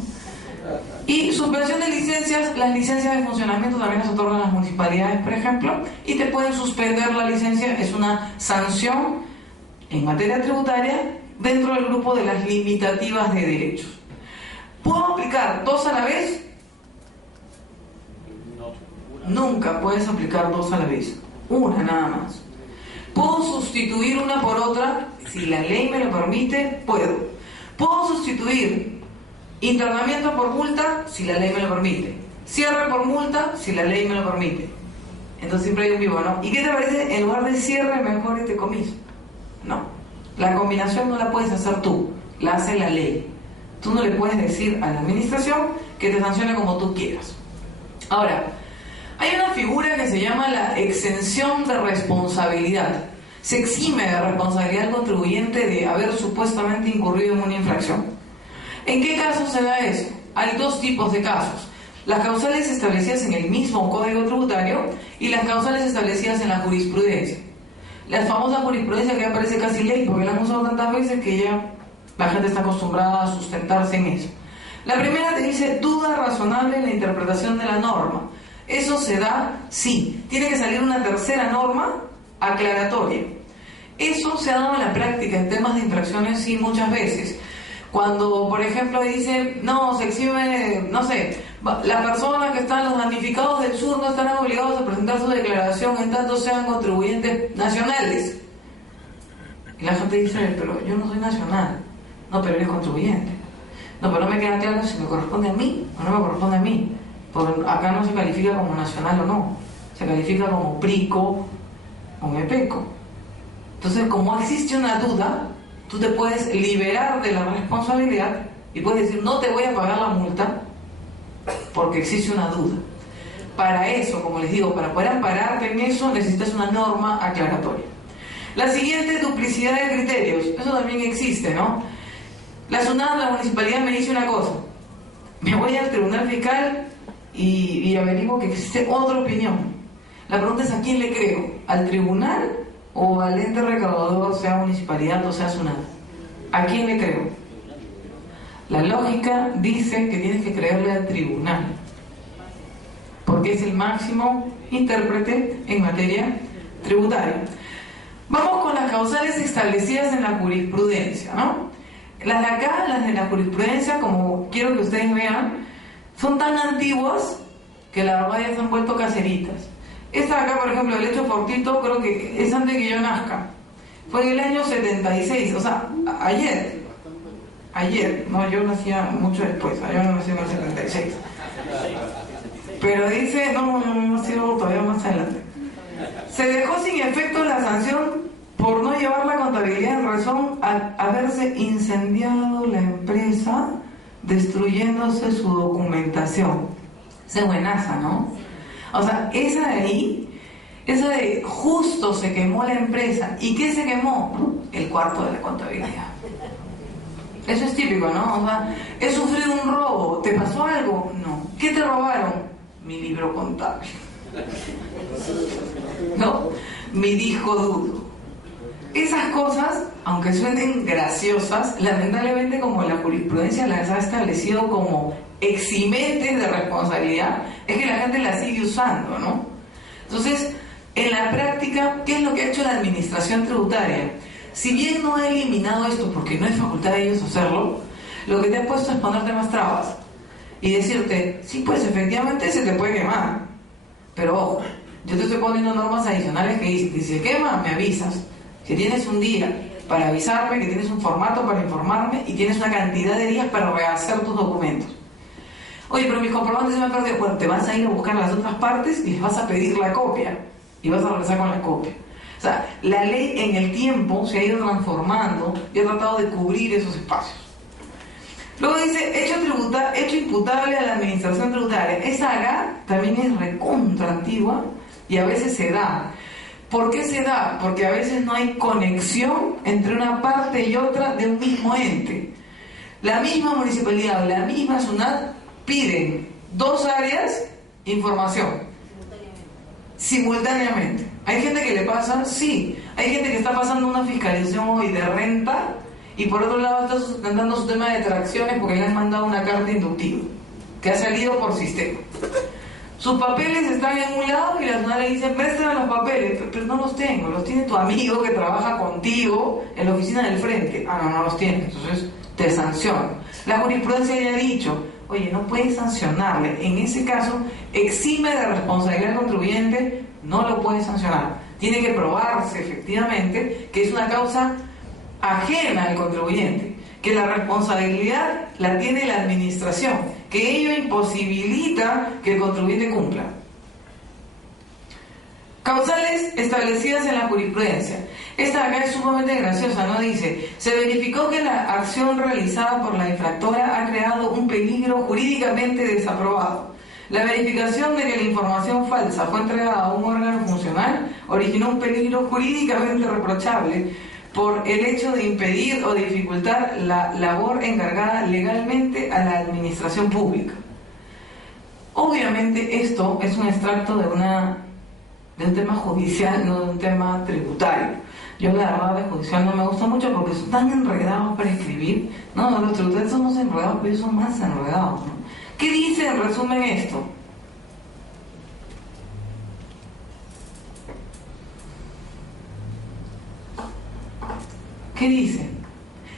Y suspensión de licencias. Las licencias de funcionamiento también las otorgan las municipalidades, por ejemplo, y te pueden suspender la licencia. Es una sanción en materia tributaria dentro del grupo de las limitativas de derechos. ¿Puedo aplicar 2 a la vez? Nunca puedes aplicar 2 a la vez, una nada más. ¿Puedo sustituir una por otra? Si la ley me lo permite, puedo. ¿Puedo sustituir internamiento por multa? Si la ley me lo permite. Cierre por multa, si la ley me lo permite. Entonces siempre hay un vivo, ¿no? ¿Y qué te parece? En lugar de cierre, mejor este comiso. No. La combinación no la puedes hacer tú, la hace la ley. Tú no le puedes decir a la administración que te sancione como tú quieras. Ahora, hay una figura que se llama la exención de responsabilidad. Se exime de responsabilidad al contribuyente de haber supuestamente incurrido en una infracción. ¿En qué casos se da eso? Hay 2 tipos de casos: las causales establecidas en el mismo Código Tributario y las causales establecidas en la jurisprudencia. La famosa jurisprudencia que ya parece casi ley porque la han usado tantas veces que ya la gente está acostumbrada a sustentarse en eso. La primera te dice duda razonable en la interpretación de la norma. Eso se da, sí. Tiene que salir una tercera norma aclaratoria. Eso se ha dado en la práctica en temas de infracciones, sí, muchas veces. Cuando, por ejemplo, dicen, no, se exhibe, no sé, las personas que están, los damnificados del sur no estarán obligados a presentar su declaración en tanto sean contribuyentes nacionales. Y la gente dice, pero yo no soy nacional. No, pero eres contribuyente. No, pero no me queda claro si me corresponde a mí o no me corresponde a mí. Porque acá no se califica como nacional o no. Se califica como prico o mepeco. Entonces, como existe una duda, tú te puedes liberar de la responsabilidad y puedes decir, no te voy a pagar la multa porque existe una duda. Para eso, como les digo, para poder ampararte en eso, necesitas una norma aclaratoria. La siguiente es duplicidad de criterios. Eso también existe, ¿no? La SUNAT, la municipalidad, me dice una cosa. Me voy al tribunal fiscal y averiguo que existe otra opinión. La pregunta es, ¿a quién le creo? ¿Al tribunal o al ente recaudador, sea municipalidad o sea SUNAT? ¿A quién le creo? La lógica dice que tienes que creerle al tribunal, porque es el máximo intérprete en materia tributaria. Vamos con las causales establecidas en la jurisprudencia, ¿no? Las de acá, las de la jurisprudencia, como quiero que ustedes vean, son tan antiguas que la verdad ya se han vuelto caseritas. Esta de acá, por ejemplo, el hecho fortuito, creo que es antes de que yo nazca. Fue en el año 76, o sea, ayer, no, yo nacía mucho después, yo no nací en el 76. Pero dice, no nació todavía más adelante. Se dejó sin efecto la sanción por no llevar la contabilidad en razón al haberse incendiado la empresa, destruyéndose su documentación. Esa es buenaza, ¿no? O sea, esa de ahí, esa de justo se quemó la empresa. ¿Y qué se quemó? El cuarto de la contabilidad. Eso es típico, ¿no? O sea, he sufrido un robo. ¿Te pasó algo? No. ¿Qué te robaron? Mi libro contable. ¿No? Mi disco duro. Esas cosas, aunque suenen graciosas, lamentablemente como la jurisprudencia las ha establecido como eximentes de responsabilidad, es que la gente las sigue usando, ¿no? Entonces, en la práctica, ¿qué es lo que ha hecho la administración tributaria? Si bien no ha eliminado esto porque no es facultad de ellos hacerlo, lo que te ha puesto es ponerte más trabas y decirte, sí, pues efectivamente se te puede quemar, pero ojo, yo te estoy poniendo normas adicionales que dicen, si se quema, me avisas. Que tienes un día para avisarme, que tienes un formato para informarme y tienes una cantidad de días para rehacer tus documentos. Oye, pero mis comprobantes se me han perdido. Bueno, te vas a ir a buscar las otras partes y les vas a pedir la copia y vas a regresar con la copia. O sea, la ley en el tiempo se ha ido transformando y ha tratado de cubrir esos espacios. Luego dice, hecho imputable a la administración tributaria. Esa acá también es recontra antigua y a veces se da. ¿Por qué se da? Porque a veces no hay conexión entre una parte y otra de un mismo ente. La misma municipalidad o la misma SUNAT piden dos áreas información simultáneamente. ¿Hay gente que le pasa? Sí. Hay gente que está pasando una fiscalización hoy de renta y por otro lado está sustentando su tema de tracciones porque le han mandado una carta inductiva que ha salido por sistema. Sus papeles están en un lado y la SUNAT le dice, préstame los papeles, pero no los tengo, los tiene tu amigo que trabaja contigo en la oficina del frente. Ah, no los tiene, entonces te sanciona. La jurisprudencia ya ha dicho, oye, no puedes sancionarle, en ese caso exime de responsabilidad al contribuyente, no lo puedes sancionar. Tiene que probarse efectivamente que es una causa ajena al contribuyente, que la responsabilidad la tiene la administración, que ello imposibilita que el contribuyente cumpla. Causales establecidas en la jurisprudencia. Esta de acá es sumamente graciosa, ¿no? Dice, se verificó que la acción realizada por la infractora ha creado un peligro jurídicamente desaprobado. La verificación de que la información falsa fue entregada a un órgano funcional originó un peligro jurídicamente reprochable por el hecho de impedir o dificultar la labor encargada legalmente a la administración pública. Obviamente esto es un extracto de un tema judicial, no de un tema tributario. Yo la verdad de judicial no me gusta mucho porque son tan enredados para escribir. No, los tributarios somos enredados, pero ellos son más enredados, ¿no? ¿Qué dice en resumen esto? ¿Qué dice?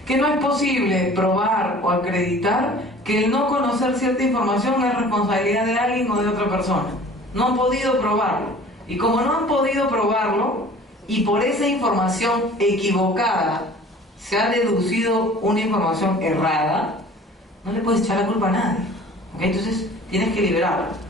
Que no es posible probar o acreditar que el no conocer cierta información es responsabilidad de alguien o de otra persona. No han podido probarlo. Y como no han podido probarlo, y por esa información equivocada se ha deducido una información errada, no le puedes echar la culpa a nadie. ¿Okay? Entonces tienes que liberarlo.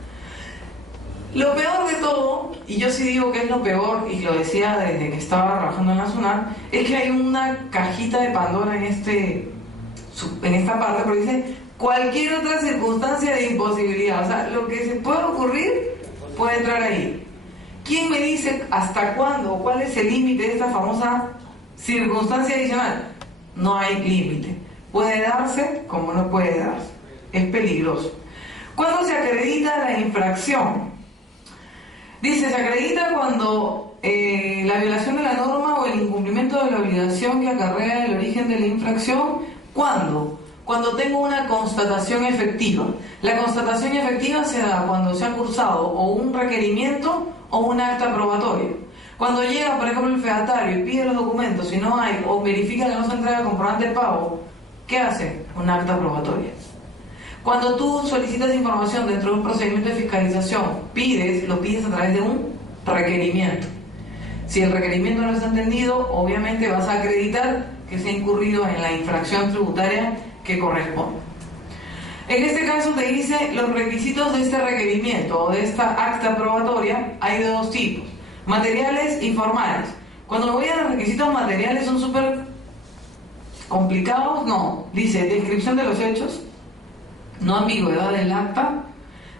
Lo peor de todo, y yo sí digo que es lo peor, y lo decía desde que estaba trabajando en la SUNAT, es que hay una cajita de Pandora en esta parte, porque dice cualquier otra circunstancia de imposibilidad. O sea, lo que se puede ocurrir puede entrar ahí. ¿Quién me dice hasta cuándo o cuál es el límite de esta famosa circunstancia adicional? No hay límite. Puede darse como no puede darse. Es peligroso. ¿Cuándo se acredita la infracción? Dice, se acredita cuando la violación de la norma o el incumplimiento de la obligación que acarrea el origen de la infracción. ¿Cuándo? Cuando tengo una constatación efectiva. La constatación efectiva se da cuando se ha cursado o un requerimiento o un acta probatoria. Cuando llega, por ejemplo, el fedatario y pide los documentos, si no hay, o verifica que no se entrega comprobante de pago, ¿qué hace? Un acta probatoria. Cuando tú solicitas información dentro de un procedimiento de fiscalización, lo pides a través de un requerimiento. Si el requerimiento no está entendido, obviamente vas a acreditar que se ha incurrido en la infracción tributaria que corresponde. En este caso te dice los requisitos de este requerimiento o de esta acta probatoria. Hay de dos tipos, materiales y formales. Cuando me voy a los requisitos materiales, son súper complicados. No, dice descripción de los hechos, no ambigüedad del acta,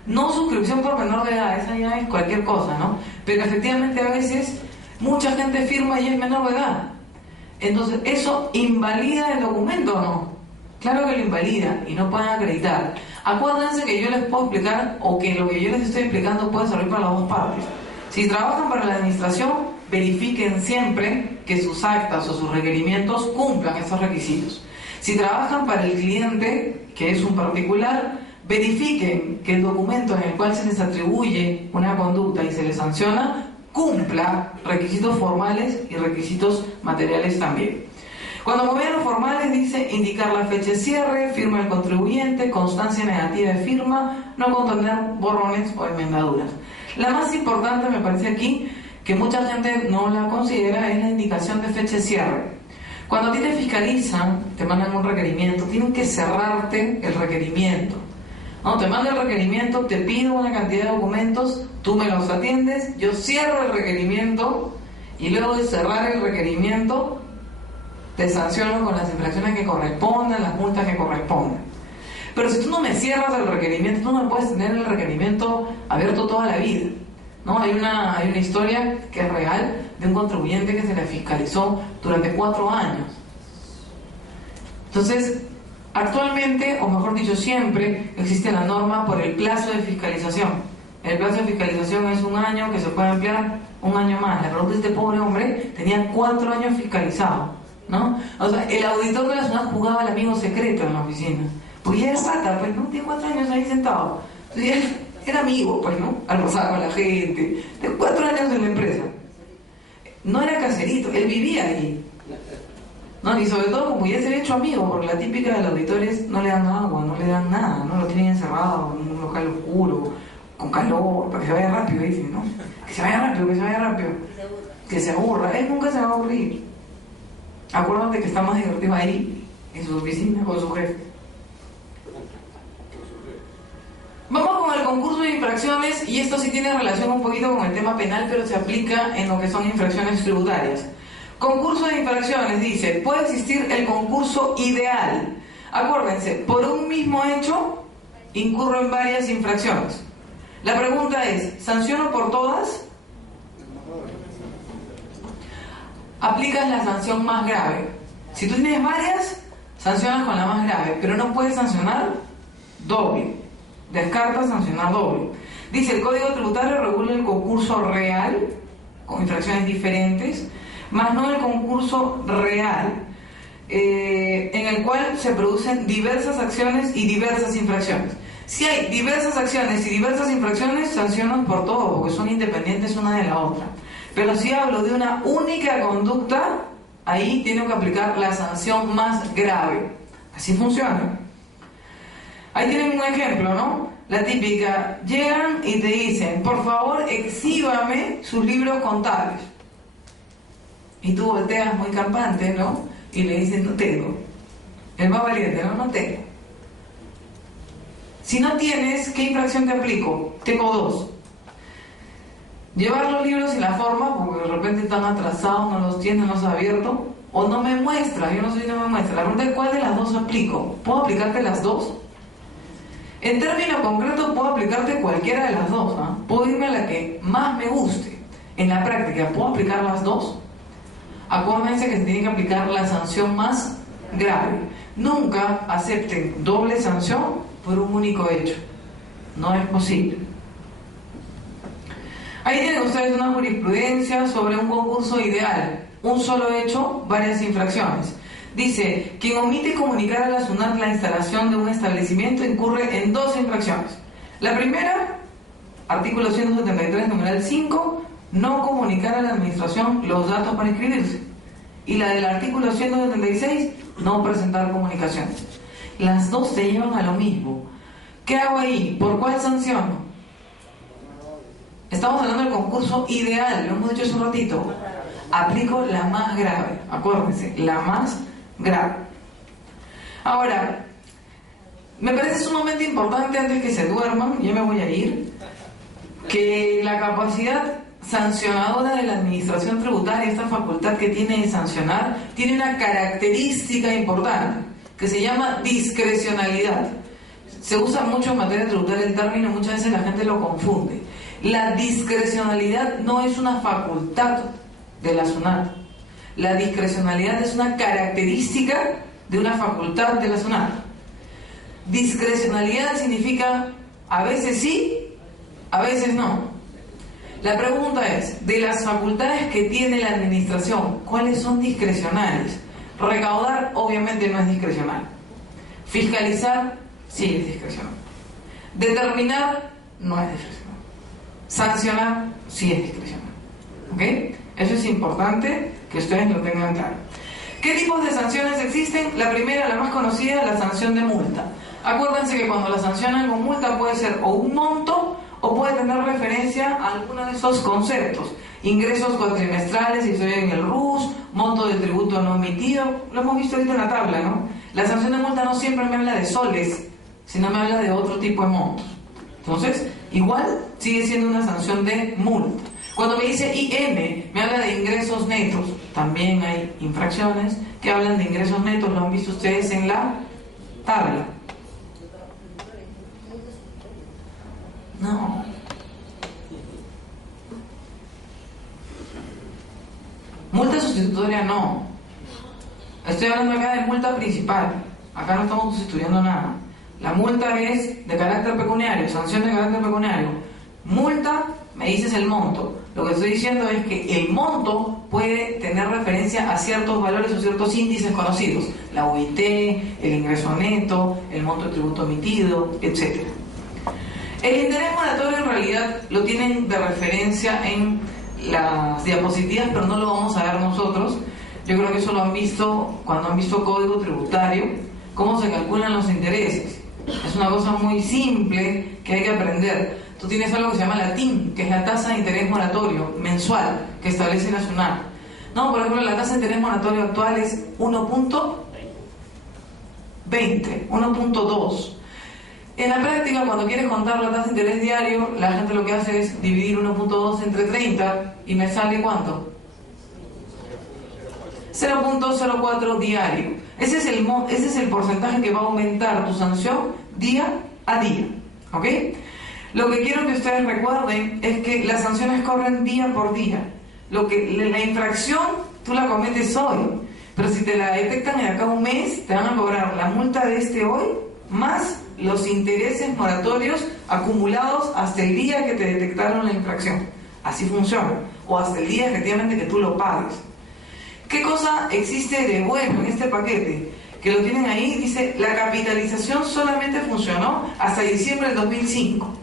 no suscripción por menor de edad. Esa ya es cualquier cosa, ¿no? Pero efectivamente a veces mucha gente firma y es menor de edad. Entonces, ¿eso invalida el documento o no? Claro que lo invalida y no pueden acreditar. Acuérdense que yo les puedo explicar, o que lo que yo les estoy explicando puede servir para las dos partes. Si trabajan para la administración, verifiquen siempre que sus actas o sus requerimientos cumplan estos requisitos. Si trabajan para el cliente, que es un particular, verifiquen que el documento en el cual se les atribuye una conducta y se les sanciona cumpla requisitos formales y requisitos materiales también. Cuando me voy a los formales, dice indicar la fecha de cierre, firma del contribuyente, constancia negativa de firma, no contener borrones o enmendaduras. La más importante me parece aquí, que mucha gente no la considera, es la indicación de fecha de cierre. Cuando a ti te fiscalizan, te mandan un requerimiento, tienen que cerrarte el requerimiento. No, te mando el requerimiento, te pido una cantidad de documentos, tú me los atiendes, yo cierro el requerimiento y luego de cerrar el requerimiento te sanciono con las infracciones que correspondan, las multas que correspondan. Pero si tú no me cierras el requerimiento, tú no puedes tener el requerimiento abierto toda la vida, ¿no? Hay una historia que es real de un contribuyente que se le fiscalizó durante 4 años. Entonces, actualmente, o mejor dicho siempre, existe la norma por el plazo de fiscalización. El plazo de fiscalización es 1 año, que se puede ampliar 1 año más. La pregunta de este pobre hombre tenía 4 años fiscalizado, ¿no? O sea, el auditor de la SUNAT jugaba al amigo secreto en la oficina, porque ya era pata, pues, ¿no? Tiene 4 años ahí sentado. Entonces, él era amigo, pues, ¿no? Almorzaba con la gente. De 4 años en la empresa. No era caserito, él vivía ahí, ¿no? Y sobre todo, como ya se había hecho amigo, porque la típica de los auditores no le dan agua, no le dan nada, ¿no? Lo tienen encerrado en un local oscuro, con calor, para que se vaya rápido, dicen, ¿no? Que se vaya rápido, que se vaya rápido. Que se aburra. Él nunca se va a aburrir. Acuérdate que está más divertido ahí, en su oficina, con su jefe. Vamos con el concurso de infracciones, y esto sí tiene relación un poquito con el tema penal, pero se aplica en lo que son infracciones tributarias. Concurso de infracciones, dice, puede existir el concurso ideal. Acuérdense, por un mismo hecho, incurro en varias infracciones. La pregunta es, ¿sanciono por todas? Aplicas la sanción más grave. Si tú tienes varias, sancionas con la más grave, pero no puedes sancionar doble. Descarta sancionar doble. Dice, el Código Tributario regula el concurso real, con infracciones diferentes, más no el concurso real, en el cual se producen diversas acciones y diversas infracciones. Si hay diversas acciones y diversas infracciones, sancionan por todo, porque son independientes una de la otra. Pero si hablo de una única conducta, ahí tiene que aplicar la sanción más grave. Así funciona. Ahí tienen un ejemplo, ¿no? La típica, llegan y te dicen, por favor, exhíbame sus libros contables. Y tú volteas muy campante, ¿no? Y le dices, no tengo. El más valiente, ¿no? No tengo. Si no tienes, ¿qué infracción te aplico? Tengo dos. Llevar los libros sin la forma, porque de repente están atrasados, no los tienes, no los has abierto, o no me muestras, yo no sé si no me muestra. La pregunta es, ¿cuál de las dos aplico? ¿Puedo aplicarte las dos? En términos concretos, puedo aplicarte cualquiera de las dos, ¿eh? Puedo irme a la que más me guste. En la práctica, ¿puedo aplicar las dos? Acuérdense que se tiene que aplicar la sanción más grave. Nunca acepten doble sanción por un único hecho. No es posible. Ahí tienen ustedes una jurisprudencia sobre un concurso ideal. Un solo hecho, varias infracciones. Dice, quien omite comunicar a la SUNAT la instalación de un establecimiento incurre en dos infracciones. La primera, artículo 173, numeral 5, no comunicar a la administración los datos para inscribirse. Y la del artículo 176, no presentar comunicaciones. Las dos te llevan a lo mismo. ¿Qué hago ahí? ¿Por cuál sanción? Estamos hablando del concurso ideal, lo hemos dicho hace un ratito. Aplico la más grave, acuérdense, la más grave. Ahora, me parece sumamente importante, antes que se duerman, ya me voy a ir, que la capacidad sancionadora de la administración tributaria, esta facultad que tiene de sancionar, tiene una característica importante, que se llama discrecionalidad. Se usa mucho en materia tributaria el término, muchas veces la gente lo confunde. La discrecionalidad no es una facultad de la SUNAT. La discrecionalidad es una característica de una facultad de la SUNAT. Discrecionalidad significa a veces sí, a veces no. La pregunta es, de las facultades que tiene la administración, ¿cuáles son discrecionales? Recaudar obviamente no es discrecional. Fiscalizar sí es discrecional. Determinar no es discrecional. Sancionar sí es discrecional. ¿Ok? Eso es importante que ustedes lo tengan claro. ¿Qué tipos de sanciones existen? La primera, la más conocida, la sanción de multa. Acuérdense que cuando la sancionan con multa puede ser o un monto o puede tener referencia a alguno de esos conceptos. Ingresos cuatrimestrales, si estoy en el RUS, monto de tributo no emitido. Lo hemos visto ahorita en la tabla, ¿no? La sanción de multa no siempre me habla de soles, sino me habla de otro tipo de montos. Entonces, igual sigue siendo una sanción de multa. Cuando me dice IM, me habla de ingresos netos. También hay infracciones que hablan de ingresos netos, lo han visto ustedes en la tabla. No. Multa sustitutoria no. Estoy hablando acá de multa principal. Acá no estamos sustituyendo nada. La multa es de carácter pecuniario, sanción de carácter pecuniario. Multa, me dices el monto. Lo que estoy diciendo es que el monto puede tener referencia a ciertos valores o ciertos índices conocidos. La UIT, el ingreso neto, el monto de tributo emitido, etc. El interés moratorio en realidad lo tienen de referencia en las diapositivas, pero no lo vamos a ver nosotros. Yo creo que eso lo han visto cuando han visto código tributario, cómo se calculan los intereses. Es una cosa muy simple que hay que aprender. Tú tienes algo que se llama la TIM, que es la tasa de interés moratorio mensual que establece la SUNAT. No, por ejemplo, la tasa de interés moratorio actual es 1.20, 1.2. En la práctica, cuando quieres contar la tasa de interés diario, la gente lo que hace es dividir 1.2 entre 30 y me sale ¿cuánto? 0.04 diario. Ese es el porcentaje que va a aumentar tu sanción día a día. ¿Ok? Lo que quiero que ustedes recuerden es que las sanciones corren día por día. La infracción tú la cometes hoy, pero si te la detectan en acá un mes, te van a cobrar la multa de este hoy más los intereses moratorios acumulados hasta el día que te detectaron la infracción. Así funciona. O hasta el día efectivamente que tú lo pagues. ¿Qué cosa existe de bueno en este paquete? Que lo tienen ahí, dice, la capitalización solamente funcionó hasta diciembre del 2005.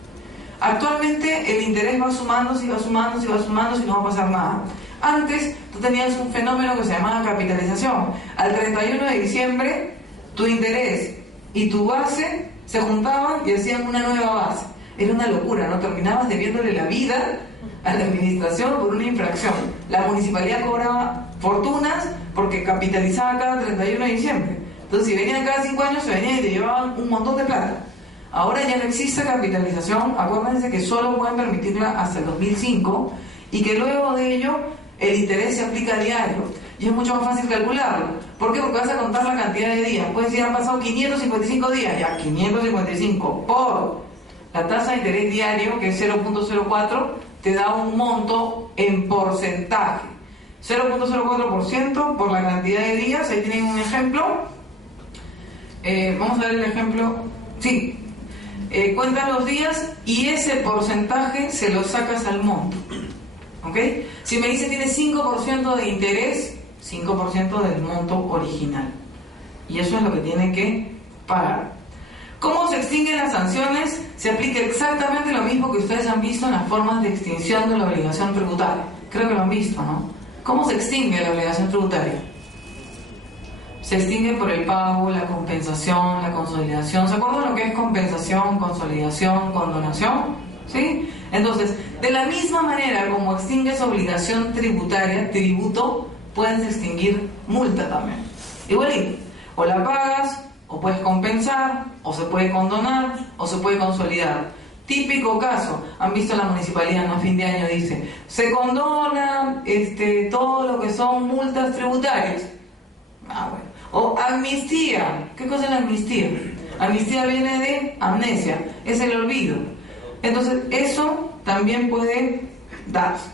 Actualmente el interés va sumando, si va sumando, si va sumando, si no va a pasar nada. Antes tú tenías un fenómeno que se llamaba capitalización. Al 31 de diciembre tu interés y tu base se juntaban y hacían una nueva base. Era una locura, ¿no? Terminabas debiéndole la vida a la administración por una infracción. La municipalidad cobraba fortunas porque capitalizaba cada 31 de diciembre. Entonces, si venían cada 5 años, se venían y te llevaban un montón de plata. Ahora ya no existe capitalización. Acuérdense que solo pueden permitirla hasta el 2005 y que luego de ello el interés se aplica a diario. Y es mucho más fácil calcularlo. ¿Por qué? Porque vas a contar la cantidad de días. Puedes decir, han pasado 555 días. Ya, 555 por la tasa de interés diario, que es 0.04, te da un monto en porcentaje. 0.04% por la cantidad de días. Ahí tienen un ejemplo. Vamos a ver el ejemplo. Sí. Cuentas los días y ese porcentaje se lo sacas al monto. ¿Ok? Si me dice tiene 5% de interés, 5% del monto original. Y eso es lo que tiene que pagar. ¿Cómo se extinguen las sanciones? Se aplica exactamente lo mismo que ustedes han visto en las formas de extinción de la obligación tributaria. Creo que lo han visto, ¿no? ¿Cómo se extingue la obligación tributaria? Se extingue por el pago, la compensación, la consolidación. ¿Se acuerdan lo que es compensación, consolidación, condonación? ¿Sí? Entonces, de la misma manera como extingues obligación tributaria, tributo, puedes extinguir multa también. Igualito, o la pagas, o puedes compensar, o se puede condonar, o se puede consolidar. Típico caso, han visto la municipalidad, ¿no? A fin de año dice, se condona todo lo que son multas tributarias. Bueno. O amnistía. ¿Qué cosa es la amnistía? Amnistía viene de amnesia, es el olvido. Entonces, eso también puede darse.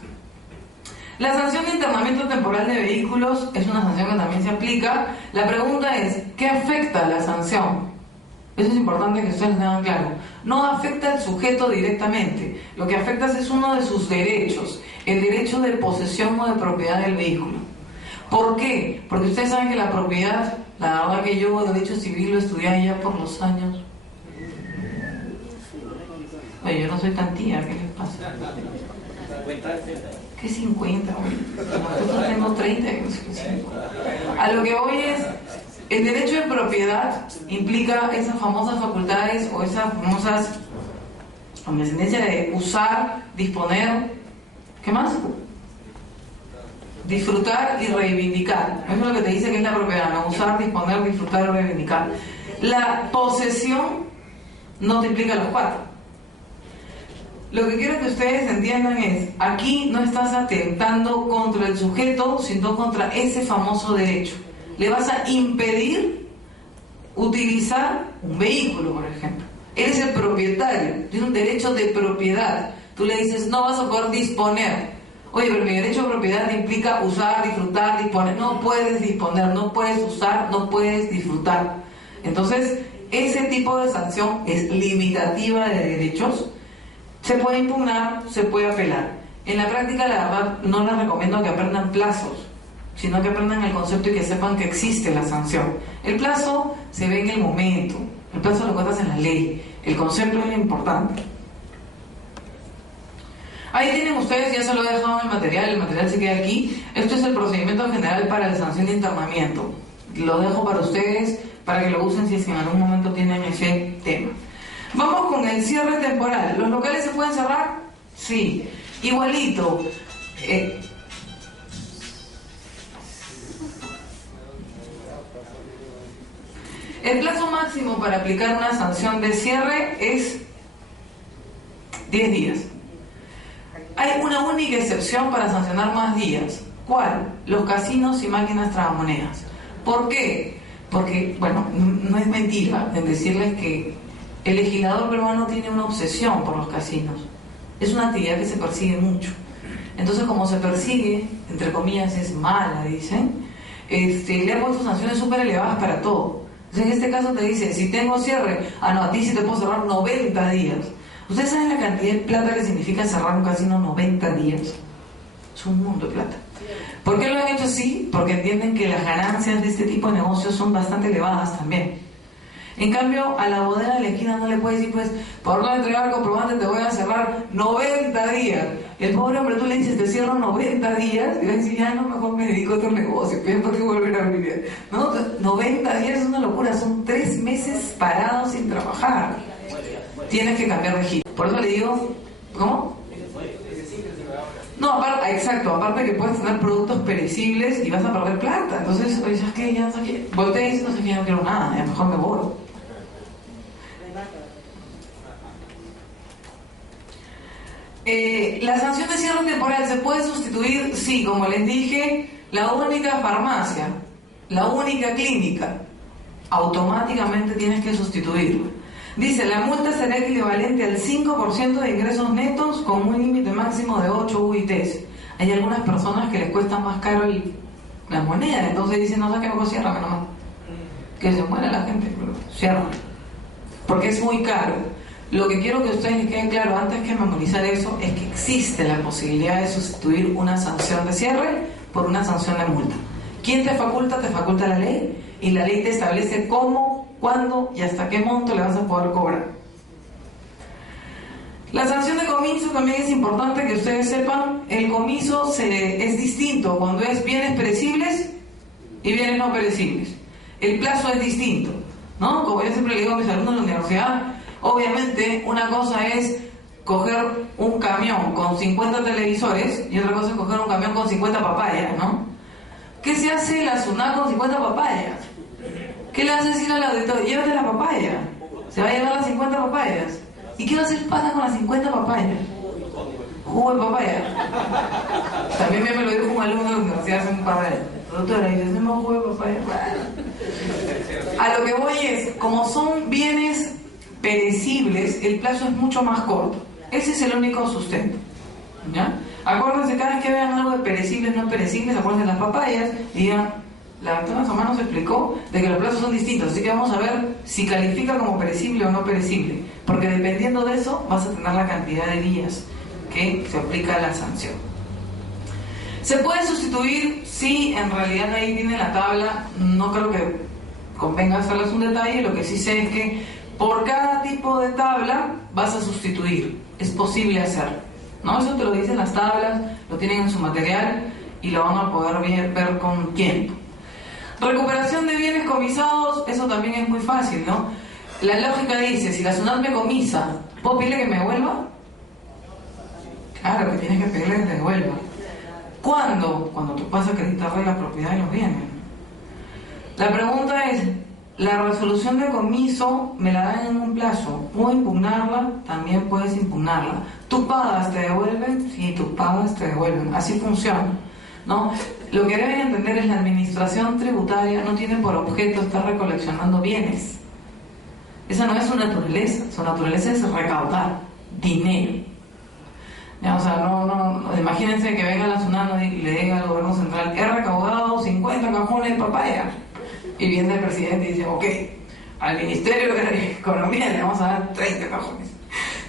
La sanción de internamiento temporal de vehículos es una sanción que también se aplica. La pregunta es, ¿qué afecta la sanción? Eso es importante que ustedes tengan claro. No afecta al sujeto directamente. Lo que afecta es uno de sus derechos, el derecho de posesión o de propiedad del vehículo. ¿Por qué? Porque ustedes saben que la propiedad, la verdad que yo derecho civil lo estudié ya por los años. Oye, yo no soy tan tía, ¿qué les pasa? ¿Qué 50? Yo tengo 30, yo no sé qué 50. A lo que voy es, el derecho de propiedad implica esas famosas facultades o esas famosas, con descendencia de usar, disponer, ¿qué más? Disfrutar y reivindicar. Eso es lo que te dice que es la propiedad, ¿no? Usar, disponer, disfrutar y reivindicar. La posesión no te implica los cuatro. Lo que quiero que ustedes entiendan es, aquí no estás atentando contra el sujeto, sino contra ese famoso derecho. Le vas a impedir utilizar un vehículo, por ejemplo. Eres el propietario, tiene un derecho de propiedad. Tú le dices, no vas a poder disponer. Oye, pero mi derecho de propiedad implica usar, disfrutar, disponer. No puedes disponer, no puedes usar, no puedes disfrutar. Entonces, ese tipo de sanción es limitativa de derechos. Se puede impugnar, se puede apelar. En la práctica, la verdad, no les recomiendo que aprendan plazos, sino que aprendan el concepto y que sepan que existe la sanción. El plazo se ve en el momento, el plazo lo encuentras en la ley, el concepto es lo importante. Ahí tienen ustedes, ya se lo he dejado en el material se queda aquí. Esto es el procedimiento general para la sanción de internamiento. Lo dejo para ustedes, para que lo usen si es que en algún momento tienen ese tema. Vamos con el cierre temporal. ¿Los locales se pueden cerrar? Sí. Igualito. El plazo máximo para aplicar una sanción de cierre es 10 días. Hay una única excepción para sancionar más días. ¿Cuál? Los casinos y máquinas tragamonedas. ¿Por qué? Porque, bueno, no es mentira en decirles que el legislador peruano tiene una obsesión por los casinos. Es una actividad que se persigue mucho. Entonces, como se persigue, entre comillas, es mala, dicen, le han puesto sanciones súper elevadas para todo. Entonces, en este caso te dice, si tengo cierre, no, a ti sí te puedo cerrar 90 días. ¿Ustedes saben la cantidad de plata que significa cerrar un casino 90 días? Es un mundo de plata. ¿Por qué lo han hecho así? Porque entienden que las ganancias de este tipo de negocios son bastante elevadas también. En cambio, a la bodega de la esquina no le puedes decir, pues, por no entregar el comprobante te voy a cerrar 90 días. El pobre hombre, tú le dices, te cierro 90 días, y va a decir, ya no, mejor me dedico a otro negocio, pero ¿para qué volver a abrir? No, 90 días es una locura, son 3 meses parados sin trabajar. Tienes que cambiar de giro. Por eso le digo, ¿cómo? No, aparte, exacto, aparte que puedes tener productos perecibles y vas a perder plata. Entonces, oye, ¿sabes qué? Ya, ¿sabes qué? Voltea y dices, no sé qué, ya no quiero nada, ya mejor me voy. La sanción de cierre temporal se puede sustituir, sí, como les dije, la única farmacia, la única clínica, automáticamente tienes que sustituirla. Dice, la multa será equivalente al 5% de ingresos netos con un límite máximo de 8 UITs. Hay algunas personas que les cuesta más caro la moneda, entonces dicen, no, ¿sabes qué? Mejor ciérrame nomás. Que se muera la gente, pero cierra. Porque es muy caro. Lo que quiero que ustedes les queden claro antes que memorizar eso es que existe la posibilidad de sustituir una sanción de cierre por una sanción de multa. ¿Quién te faculta? Te faculta la ley, y la ley te establece cómo, cuándo y hasta qué monto le vas a poder cobrar. La sanción de comiso también es importante que ustedes sepan. El comiso es distinto cuando es bienes perecibles y bienes no perecibles. El plazo es distinto, ¿no? Como yo siempre le digo a mis alumnos de la universidad, obviamente una cosa es coger un camión con 50 televisores y otra cosa es coger un camión con 50 papayas, ¿no? ¿Qué se hace la SUNAT con 50 papayas? ¿Qué le hace decir al auditor? Llévate la papaya. Se va a llevar las 50 papayas. ¿Y qué va a hacer pata con las 50 papayas? Jugo de papaya. También me lo dijo un alumno de la universidad hace un par de años. Doctora, ¿y hacemos jugo de papaya? A lo que voy es, como son bienes perecibles, el plazo es mucho más corto. Ese es el único sustento, ¿ya? Acuérdense, cada vez que vean algo de perecibles, no perecibles, acuérdense las papayas y digan, la doctora Samar nos explicó de que los plazos son distintos, así que vamos a ver si califica como perecible o no perecible, porque dependiendo de eso vas a tener la cantidad de días que se aplica la sanción. ¿Se puede sustituir? Sí, en realidad ahí tiene la tabla, no creo que convenga hacerles un detalle, lo que sí sé es que por cada tipo de tabla vas a sustituir, es posible hacerlo, ¿no? Eso te lo dicen las tablas, lo tienen en su material y lo van a poder ver con tiempo. Recuperación de bienes comisados, eso también es muy fácil, ¿no? La lógica dice, si la SUNAT me comisa, ¿puedo pedirle que me devuelva? Claro que tienes que pedirle que te devuelva. ¿Cuándo? Cuando tú vas a acreditarle la propiedad de los bienes. La pregunta es, la resolución de comiso me la dan en un plazo, ¿puedo impugnarla? También puedes impugnarla. ¿Tú pagas, te devuelven? Sí, tú pagas, te devuelven. Así funciona, ¿no? Lo que deben entender es la administración tributaria no tiene por objeto estar recoleccionando bienes. Esa no es su naturaleza es recaudar dinero. Ya, o sea, no, imagínense que venga la SUNAT y le diga al gobierno central, he recaudado 50 cajones de papaya. Y viene el presidente y dice, ok, al Ministerio de Economía le vamos a dar 30 cajones.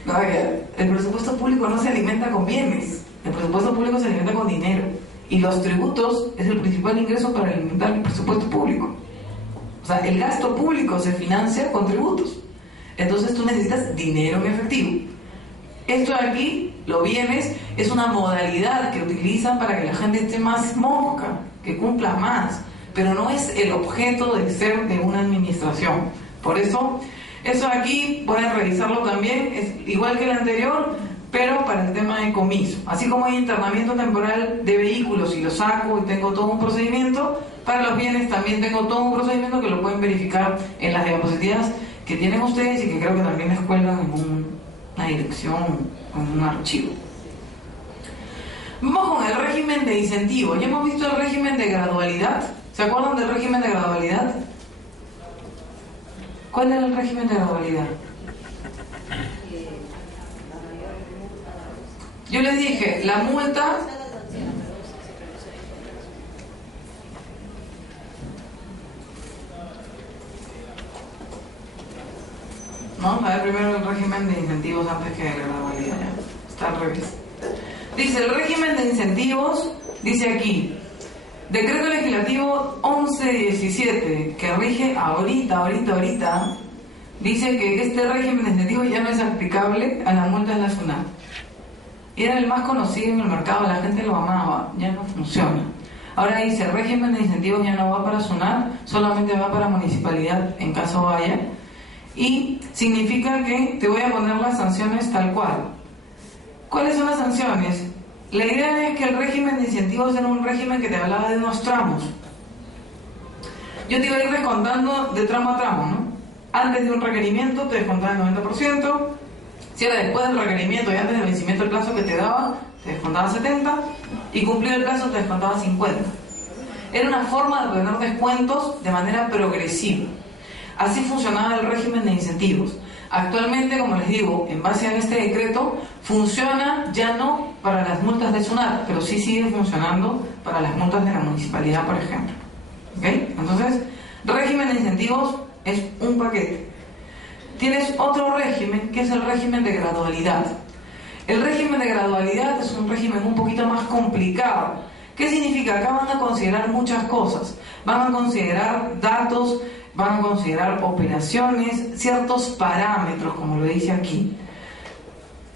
No, el presupuesto público no se alimenta con bienes, el presupuesto público se alimenta con dinero. Y los tributos es el principal ingreso para alimentar el presupuesto público. O sea, el gasto público se financia con tributos. Entonces tú necesitas dinero en efectivo. Esto de aquí, los bienes, es una modalidad que utilizan para que la gente esté más mosca, que cumpla más, pero no es el objeto de ser de una administración. Por eso de aquí pueden revisarlo también, es igual que el anterior, pero para el tema de comiso. Así como hay internamiento temporal de vehículos y lo saco y tengo todo un procedimiento, para los bienes también tengo todo un procedimiento que lo pueden verificar en las diapositivas que tienen ustedes y que creo que también les cuelgan en una dirección, en un archivo. Vamos con el régimen de incentivo. Ya hemos visto el régimen de gradualidad. ¿Se acuerdan del régimen de gradualidad? ¿Cuál era el régimen de gradualidad? Yo les dije, la multa... Vamos a ver primero el régimen de incentivos antes que de la gradualidad. Ya. Está al revés. Dice, el régimen de incentivos, dice aquí, Decreto Legislativo 1117, que rige ahorita, dice que este régimen de incentivos ya no es aplicable a la multa de la SUNAT. Era el más conocido en el mercado, la gente lo amaba, ya no funciona. Ahora dice, el régimen de incentivos ya no va para SUNAT, solamente va para municipalidad en caso vaya. Y significa que te voy a poner las sanciones tal cual. ¿Cuáles son las sanciones? La idea es que el régimen de incentivos era un régimen que te hablaba de unos tramos. Yo te iba a ir descontando de tramo a tramo, ¿no? Antes de un requerimiento te descontaba el 90%, si era después del requerimiento y antes del vencimiento del plazo que te daba, te descontaba 70%, y cumplido el plazo te descontaba 50%. Era una forma de obtener descuentos de manera progresiva. Así funcionaba el régimen de incentivos. Actualmente, como les digo, en base a este decreto, funciona ya no para las multas de SUNAT, pero sí sigue funcionando para las multas de la municipalidad, por ejemplo. ¿Ok? Entonces, régimen de incentivos es un paquete. Tienes otro régimen, que es el régimen de gradualidad. El régimen de gradualidad es un régimen un poquito más complicado. ¿Qué significa? Acá van a considerar muchas cosas. Van a considerar datos, van a considerar operaciones, ciertos parámetros, como lo dice aquí.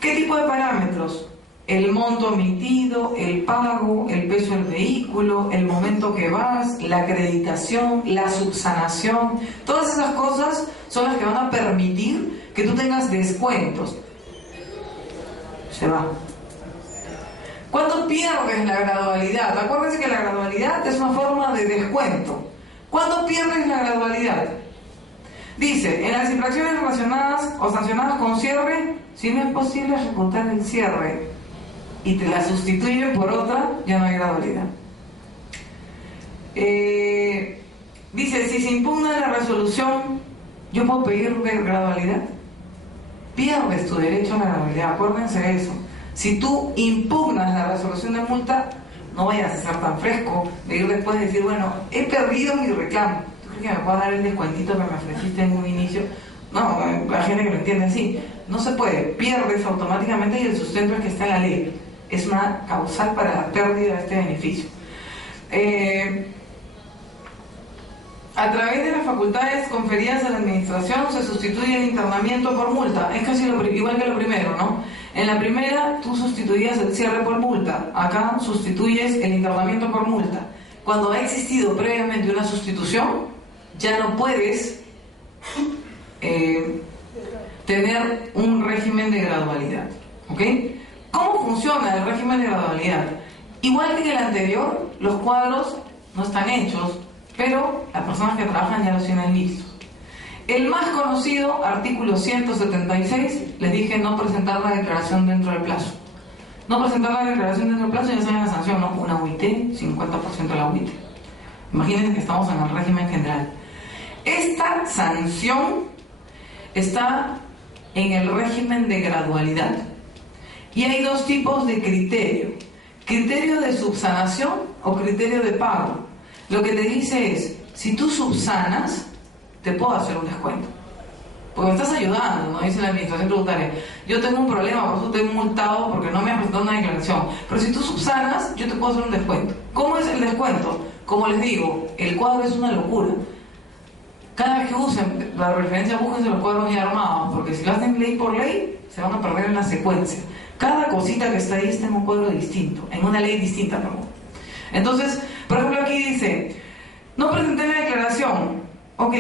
¿Qué tipo de parámetros? El monto emitido, el pago, el peso del vehículo, el momento que vas, la acreditación, la subsanación. Todas esas cosas son las que van a permitir que tú tengas descuentos. Se va. ¿Cuándo pierdes la gradualidad? Acuérdense que la gradualidad es una forma de descuento. ¿Cuándo pierdes la gradualidad? Dice, en las infracciones relacionadas o sancionadas con cierre, si no es posible ejecutar el cierre y te la sustituye por otra, ya no hay gradualidad. Dice, si se impugna la resolución, ¿yo puedo pedir gradualidad? Pierdes tu derecho a la gradualidad, acuérdense de eso. Si tú impugnas la resolución de multa, no vayas a ser tan fresco de ir después de decir, bueno, he perdido mi reclamo. ¿Tú crees que me puedas dar el descuentito que me ofreciste en un inicio? No, la gente que lo entiende así. No se puede, pierdes automáticamente y el sustento es que está en la ley. Es una causal para la pérdida de este beneficio. A través de las facultades conferidas a la administración se sustituye el internamiento por multa. Es casi igual que lo primero, ¿no? En la primera tú sustituías el cierre por multa. Acá sustituyes el internamiento por multa. Cuando ha existido previamente una sustitución, ya no puedes tener un régimen de gradualidad. ¿Ok? ¿Cómo funciona el régimen de gradualidad? Igual que en el anterior, los cuadros no están hechos, pero las personas que trabajan ya los tienen listos. El más conocido, artículo 176, les dije no presentar la declaración dentro del plazo. No presentar la declaración dentro del plazo, ya saben la sanción, ¿no? Una UIT, 50% de la UIT. Imagínense que estamos en el régimen general. Esta sanción está en el régimen de gradualidad. Y hay dos tipos de criterio. Criterio de subsanación o criterio de pago. Lo que te dice es, si tú subsanas, te puedo hacer un descuento. Porque me estás ayudando, ¿no? Dice la administración tributaria. Yo tengo un problema, por eso te he multado porque no me has presentado una declaración. Pero si tú subsanas, yo te puedo hacer un descuento. ¿Cómo es el descuento? Como les digo, el cuadro es una locura. Cada vez que usen la referencia, búsquense los cuadros ya armados, porque si lo hacen ley por ley, se van a perder en la secuencia. Cada cosita que está ahí está en un cuadro distinto, en una ley distinta, perdón. Entonces, por ejemplo, aquí dice, no presenté la declaración. Ok,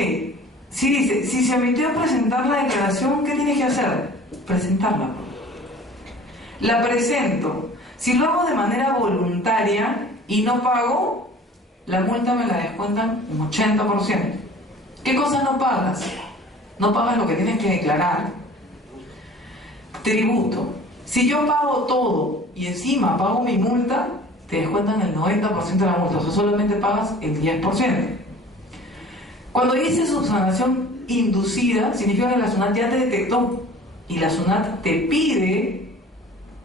si dice, si se omitió presentar la declaración, ¿qué tienes que hacer? Presentarla. La presento. Si lo hago de manera voluntaria y no pago, la multa me la descuentan un 80%. ¿Qué cosas no pagas? No pagas lo que tienes que declarar. Tributo. Si yo pago todo y encima pago mi multa, te descuentan el 90% de la multa, o sea, solamente pagas el 10%. Cuando dice subsanación inducida, significa que la SUNAT ya te detectó y la SUNAT te pide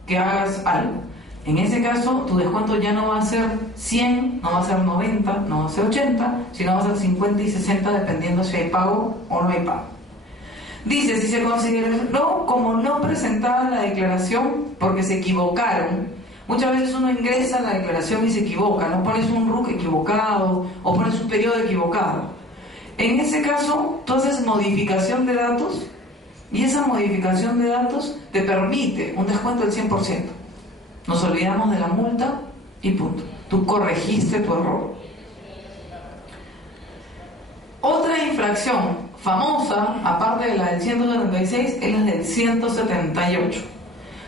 que hagas algo. En ese caso, tu descuento ya no va a ser 100, no va a ser 90, no va a ser 80, sino va a ser 50 y 60 dependiendo si hay pago o no hay pago. Dice, si se consideró como no presentada la declaración porque se equivocaron. Muchas veces uno ingresa a la declaración y se equivoca, no pones un RUC equivocado o pones un periodo equivocado. En ese caso, tú haces modificación de datos y esa modificación de datos te permite un descuento del 100%. Nos olvidamos de la multa y punto. Tú corregiste tu error. Otra infracción famosa, aparte de la del 176, es la del 178.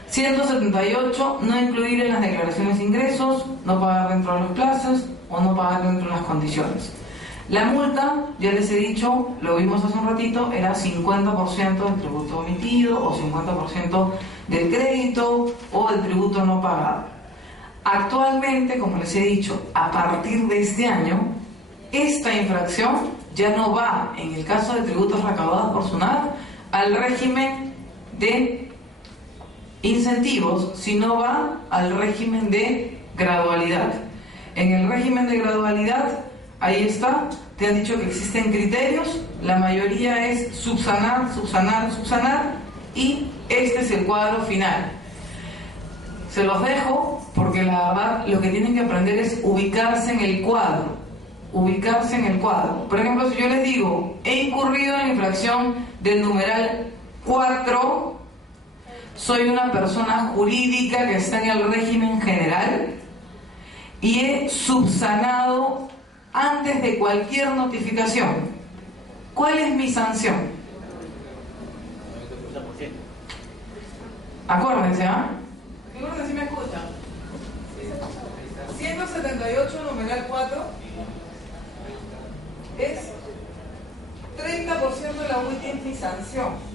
178, no incluir en las declaraciones de ingresos, no pagar dentro de los plazos o no pagar dentro de las condiciones. La multa, ya les he dicho, lo vimos hace un ratito, era 50% del tributo omitido o 50% del crédito o del tributo no pagado. Actualmente, como les he dicho, a partir de este año, esta infracción ya no va, en el caso de tributos recaudados por SUNAT, al régimen de incentivos, sino va al régimen de gradualidad. En el régimen de gradualidad, ahí está, te han dicho que existen criterios, la mayoría es subsanar, subsanar, subsanar, y este es el cuadro final. Se los dejo porque la verdad lo que tienen que aprender es ubicarse en el cuadro. Ubicarse en el cuadro. Por ejemplo, si yo les digo, he incurrido en la infracción del numeral 4, soy una persona jurídica que está en el régimen general y he subsanado antes de cualquier notificación. ¿Cuál es mi sanción? Acuérdense, ¿ah? Seguro que sí me escuchan. 178 numeral 4 es 30% de la UIT es mi sanción.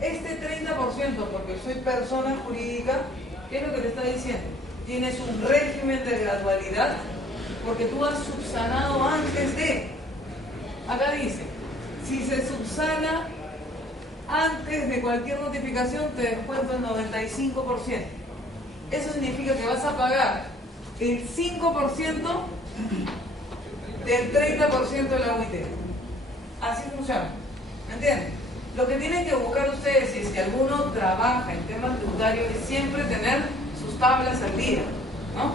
Este 30%, porque soy persona jurídica, ¿qué es lo que te está diciendo? Tienes un régimen de gradualidad porque tú has subsanado antes de. Acá dice, si se subsana antes de cualquier notificación, te descuento el 95%. Eso significa que vas a pagar el 5% del 30% de la UIT. Así funciona. ¿Me entienden? Lo que tienen que buscar ustedes, si es que alguno trabaja en temas tributarios, es siempre tener sus tablas al día, ¿no?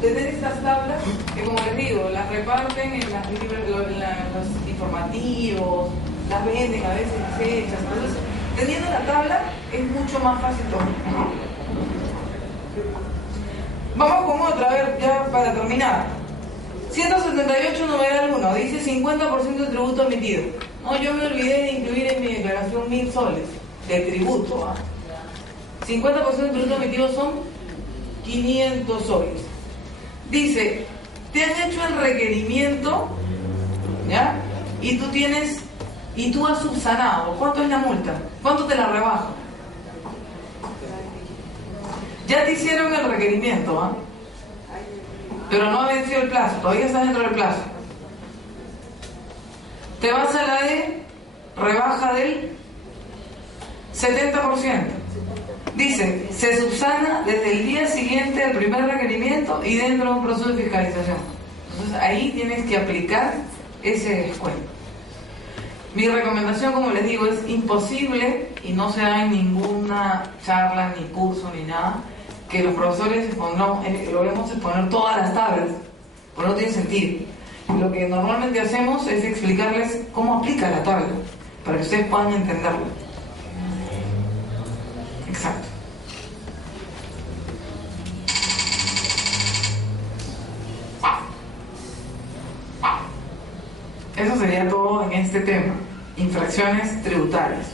Tener estas tablas que, como les digo, las reparten en los informativos, las venden a veces hechas. Entonces, teniendo la tabla es mucho más fácil todo, ¿no? Vamos con otra, a ver, ya para terminar. 178 numeral 1, dice 50% de tributo emitido. No, yo me olvidé de incluir en mi declaración 1000 soles de tributo. 50% de tributo emitido son 500 soles. Dice, te han hecho el requerimiento, ¿ya? Y tú has subsanado. ¿Cuánto es la multa? ¿Cuánto te la rebajo? Ya te hicieron el requerimiento, ¿ah? Pero no ha vencido el plazo, todavía estás dentro del plazo. Te vas a la de rebaja del 70%. Dice, se subsana desde el día siguiente al primer requerimiento y dentro de un proceso de fiscalización. Entonces ahí tienes que aplicar ese descuento. Mi recomendación, como les digo, es imposible, y no se da en ninguna charla, ni curso, ni nada, que los profesores logremos exponer todas las tablas, porque no tiene sentido. Lo que normalmente hacemos es explicarles cómo aplica la tabla, para que ustedes puedan entenderlo. Exacto. Eso sería todo en este tema, infracciones tributarias.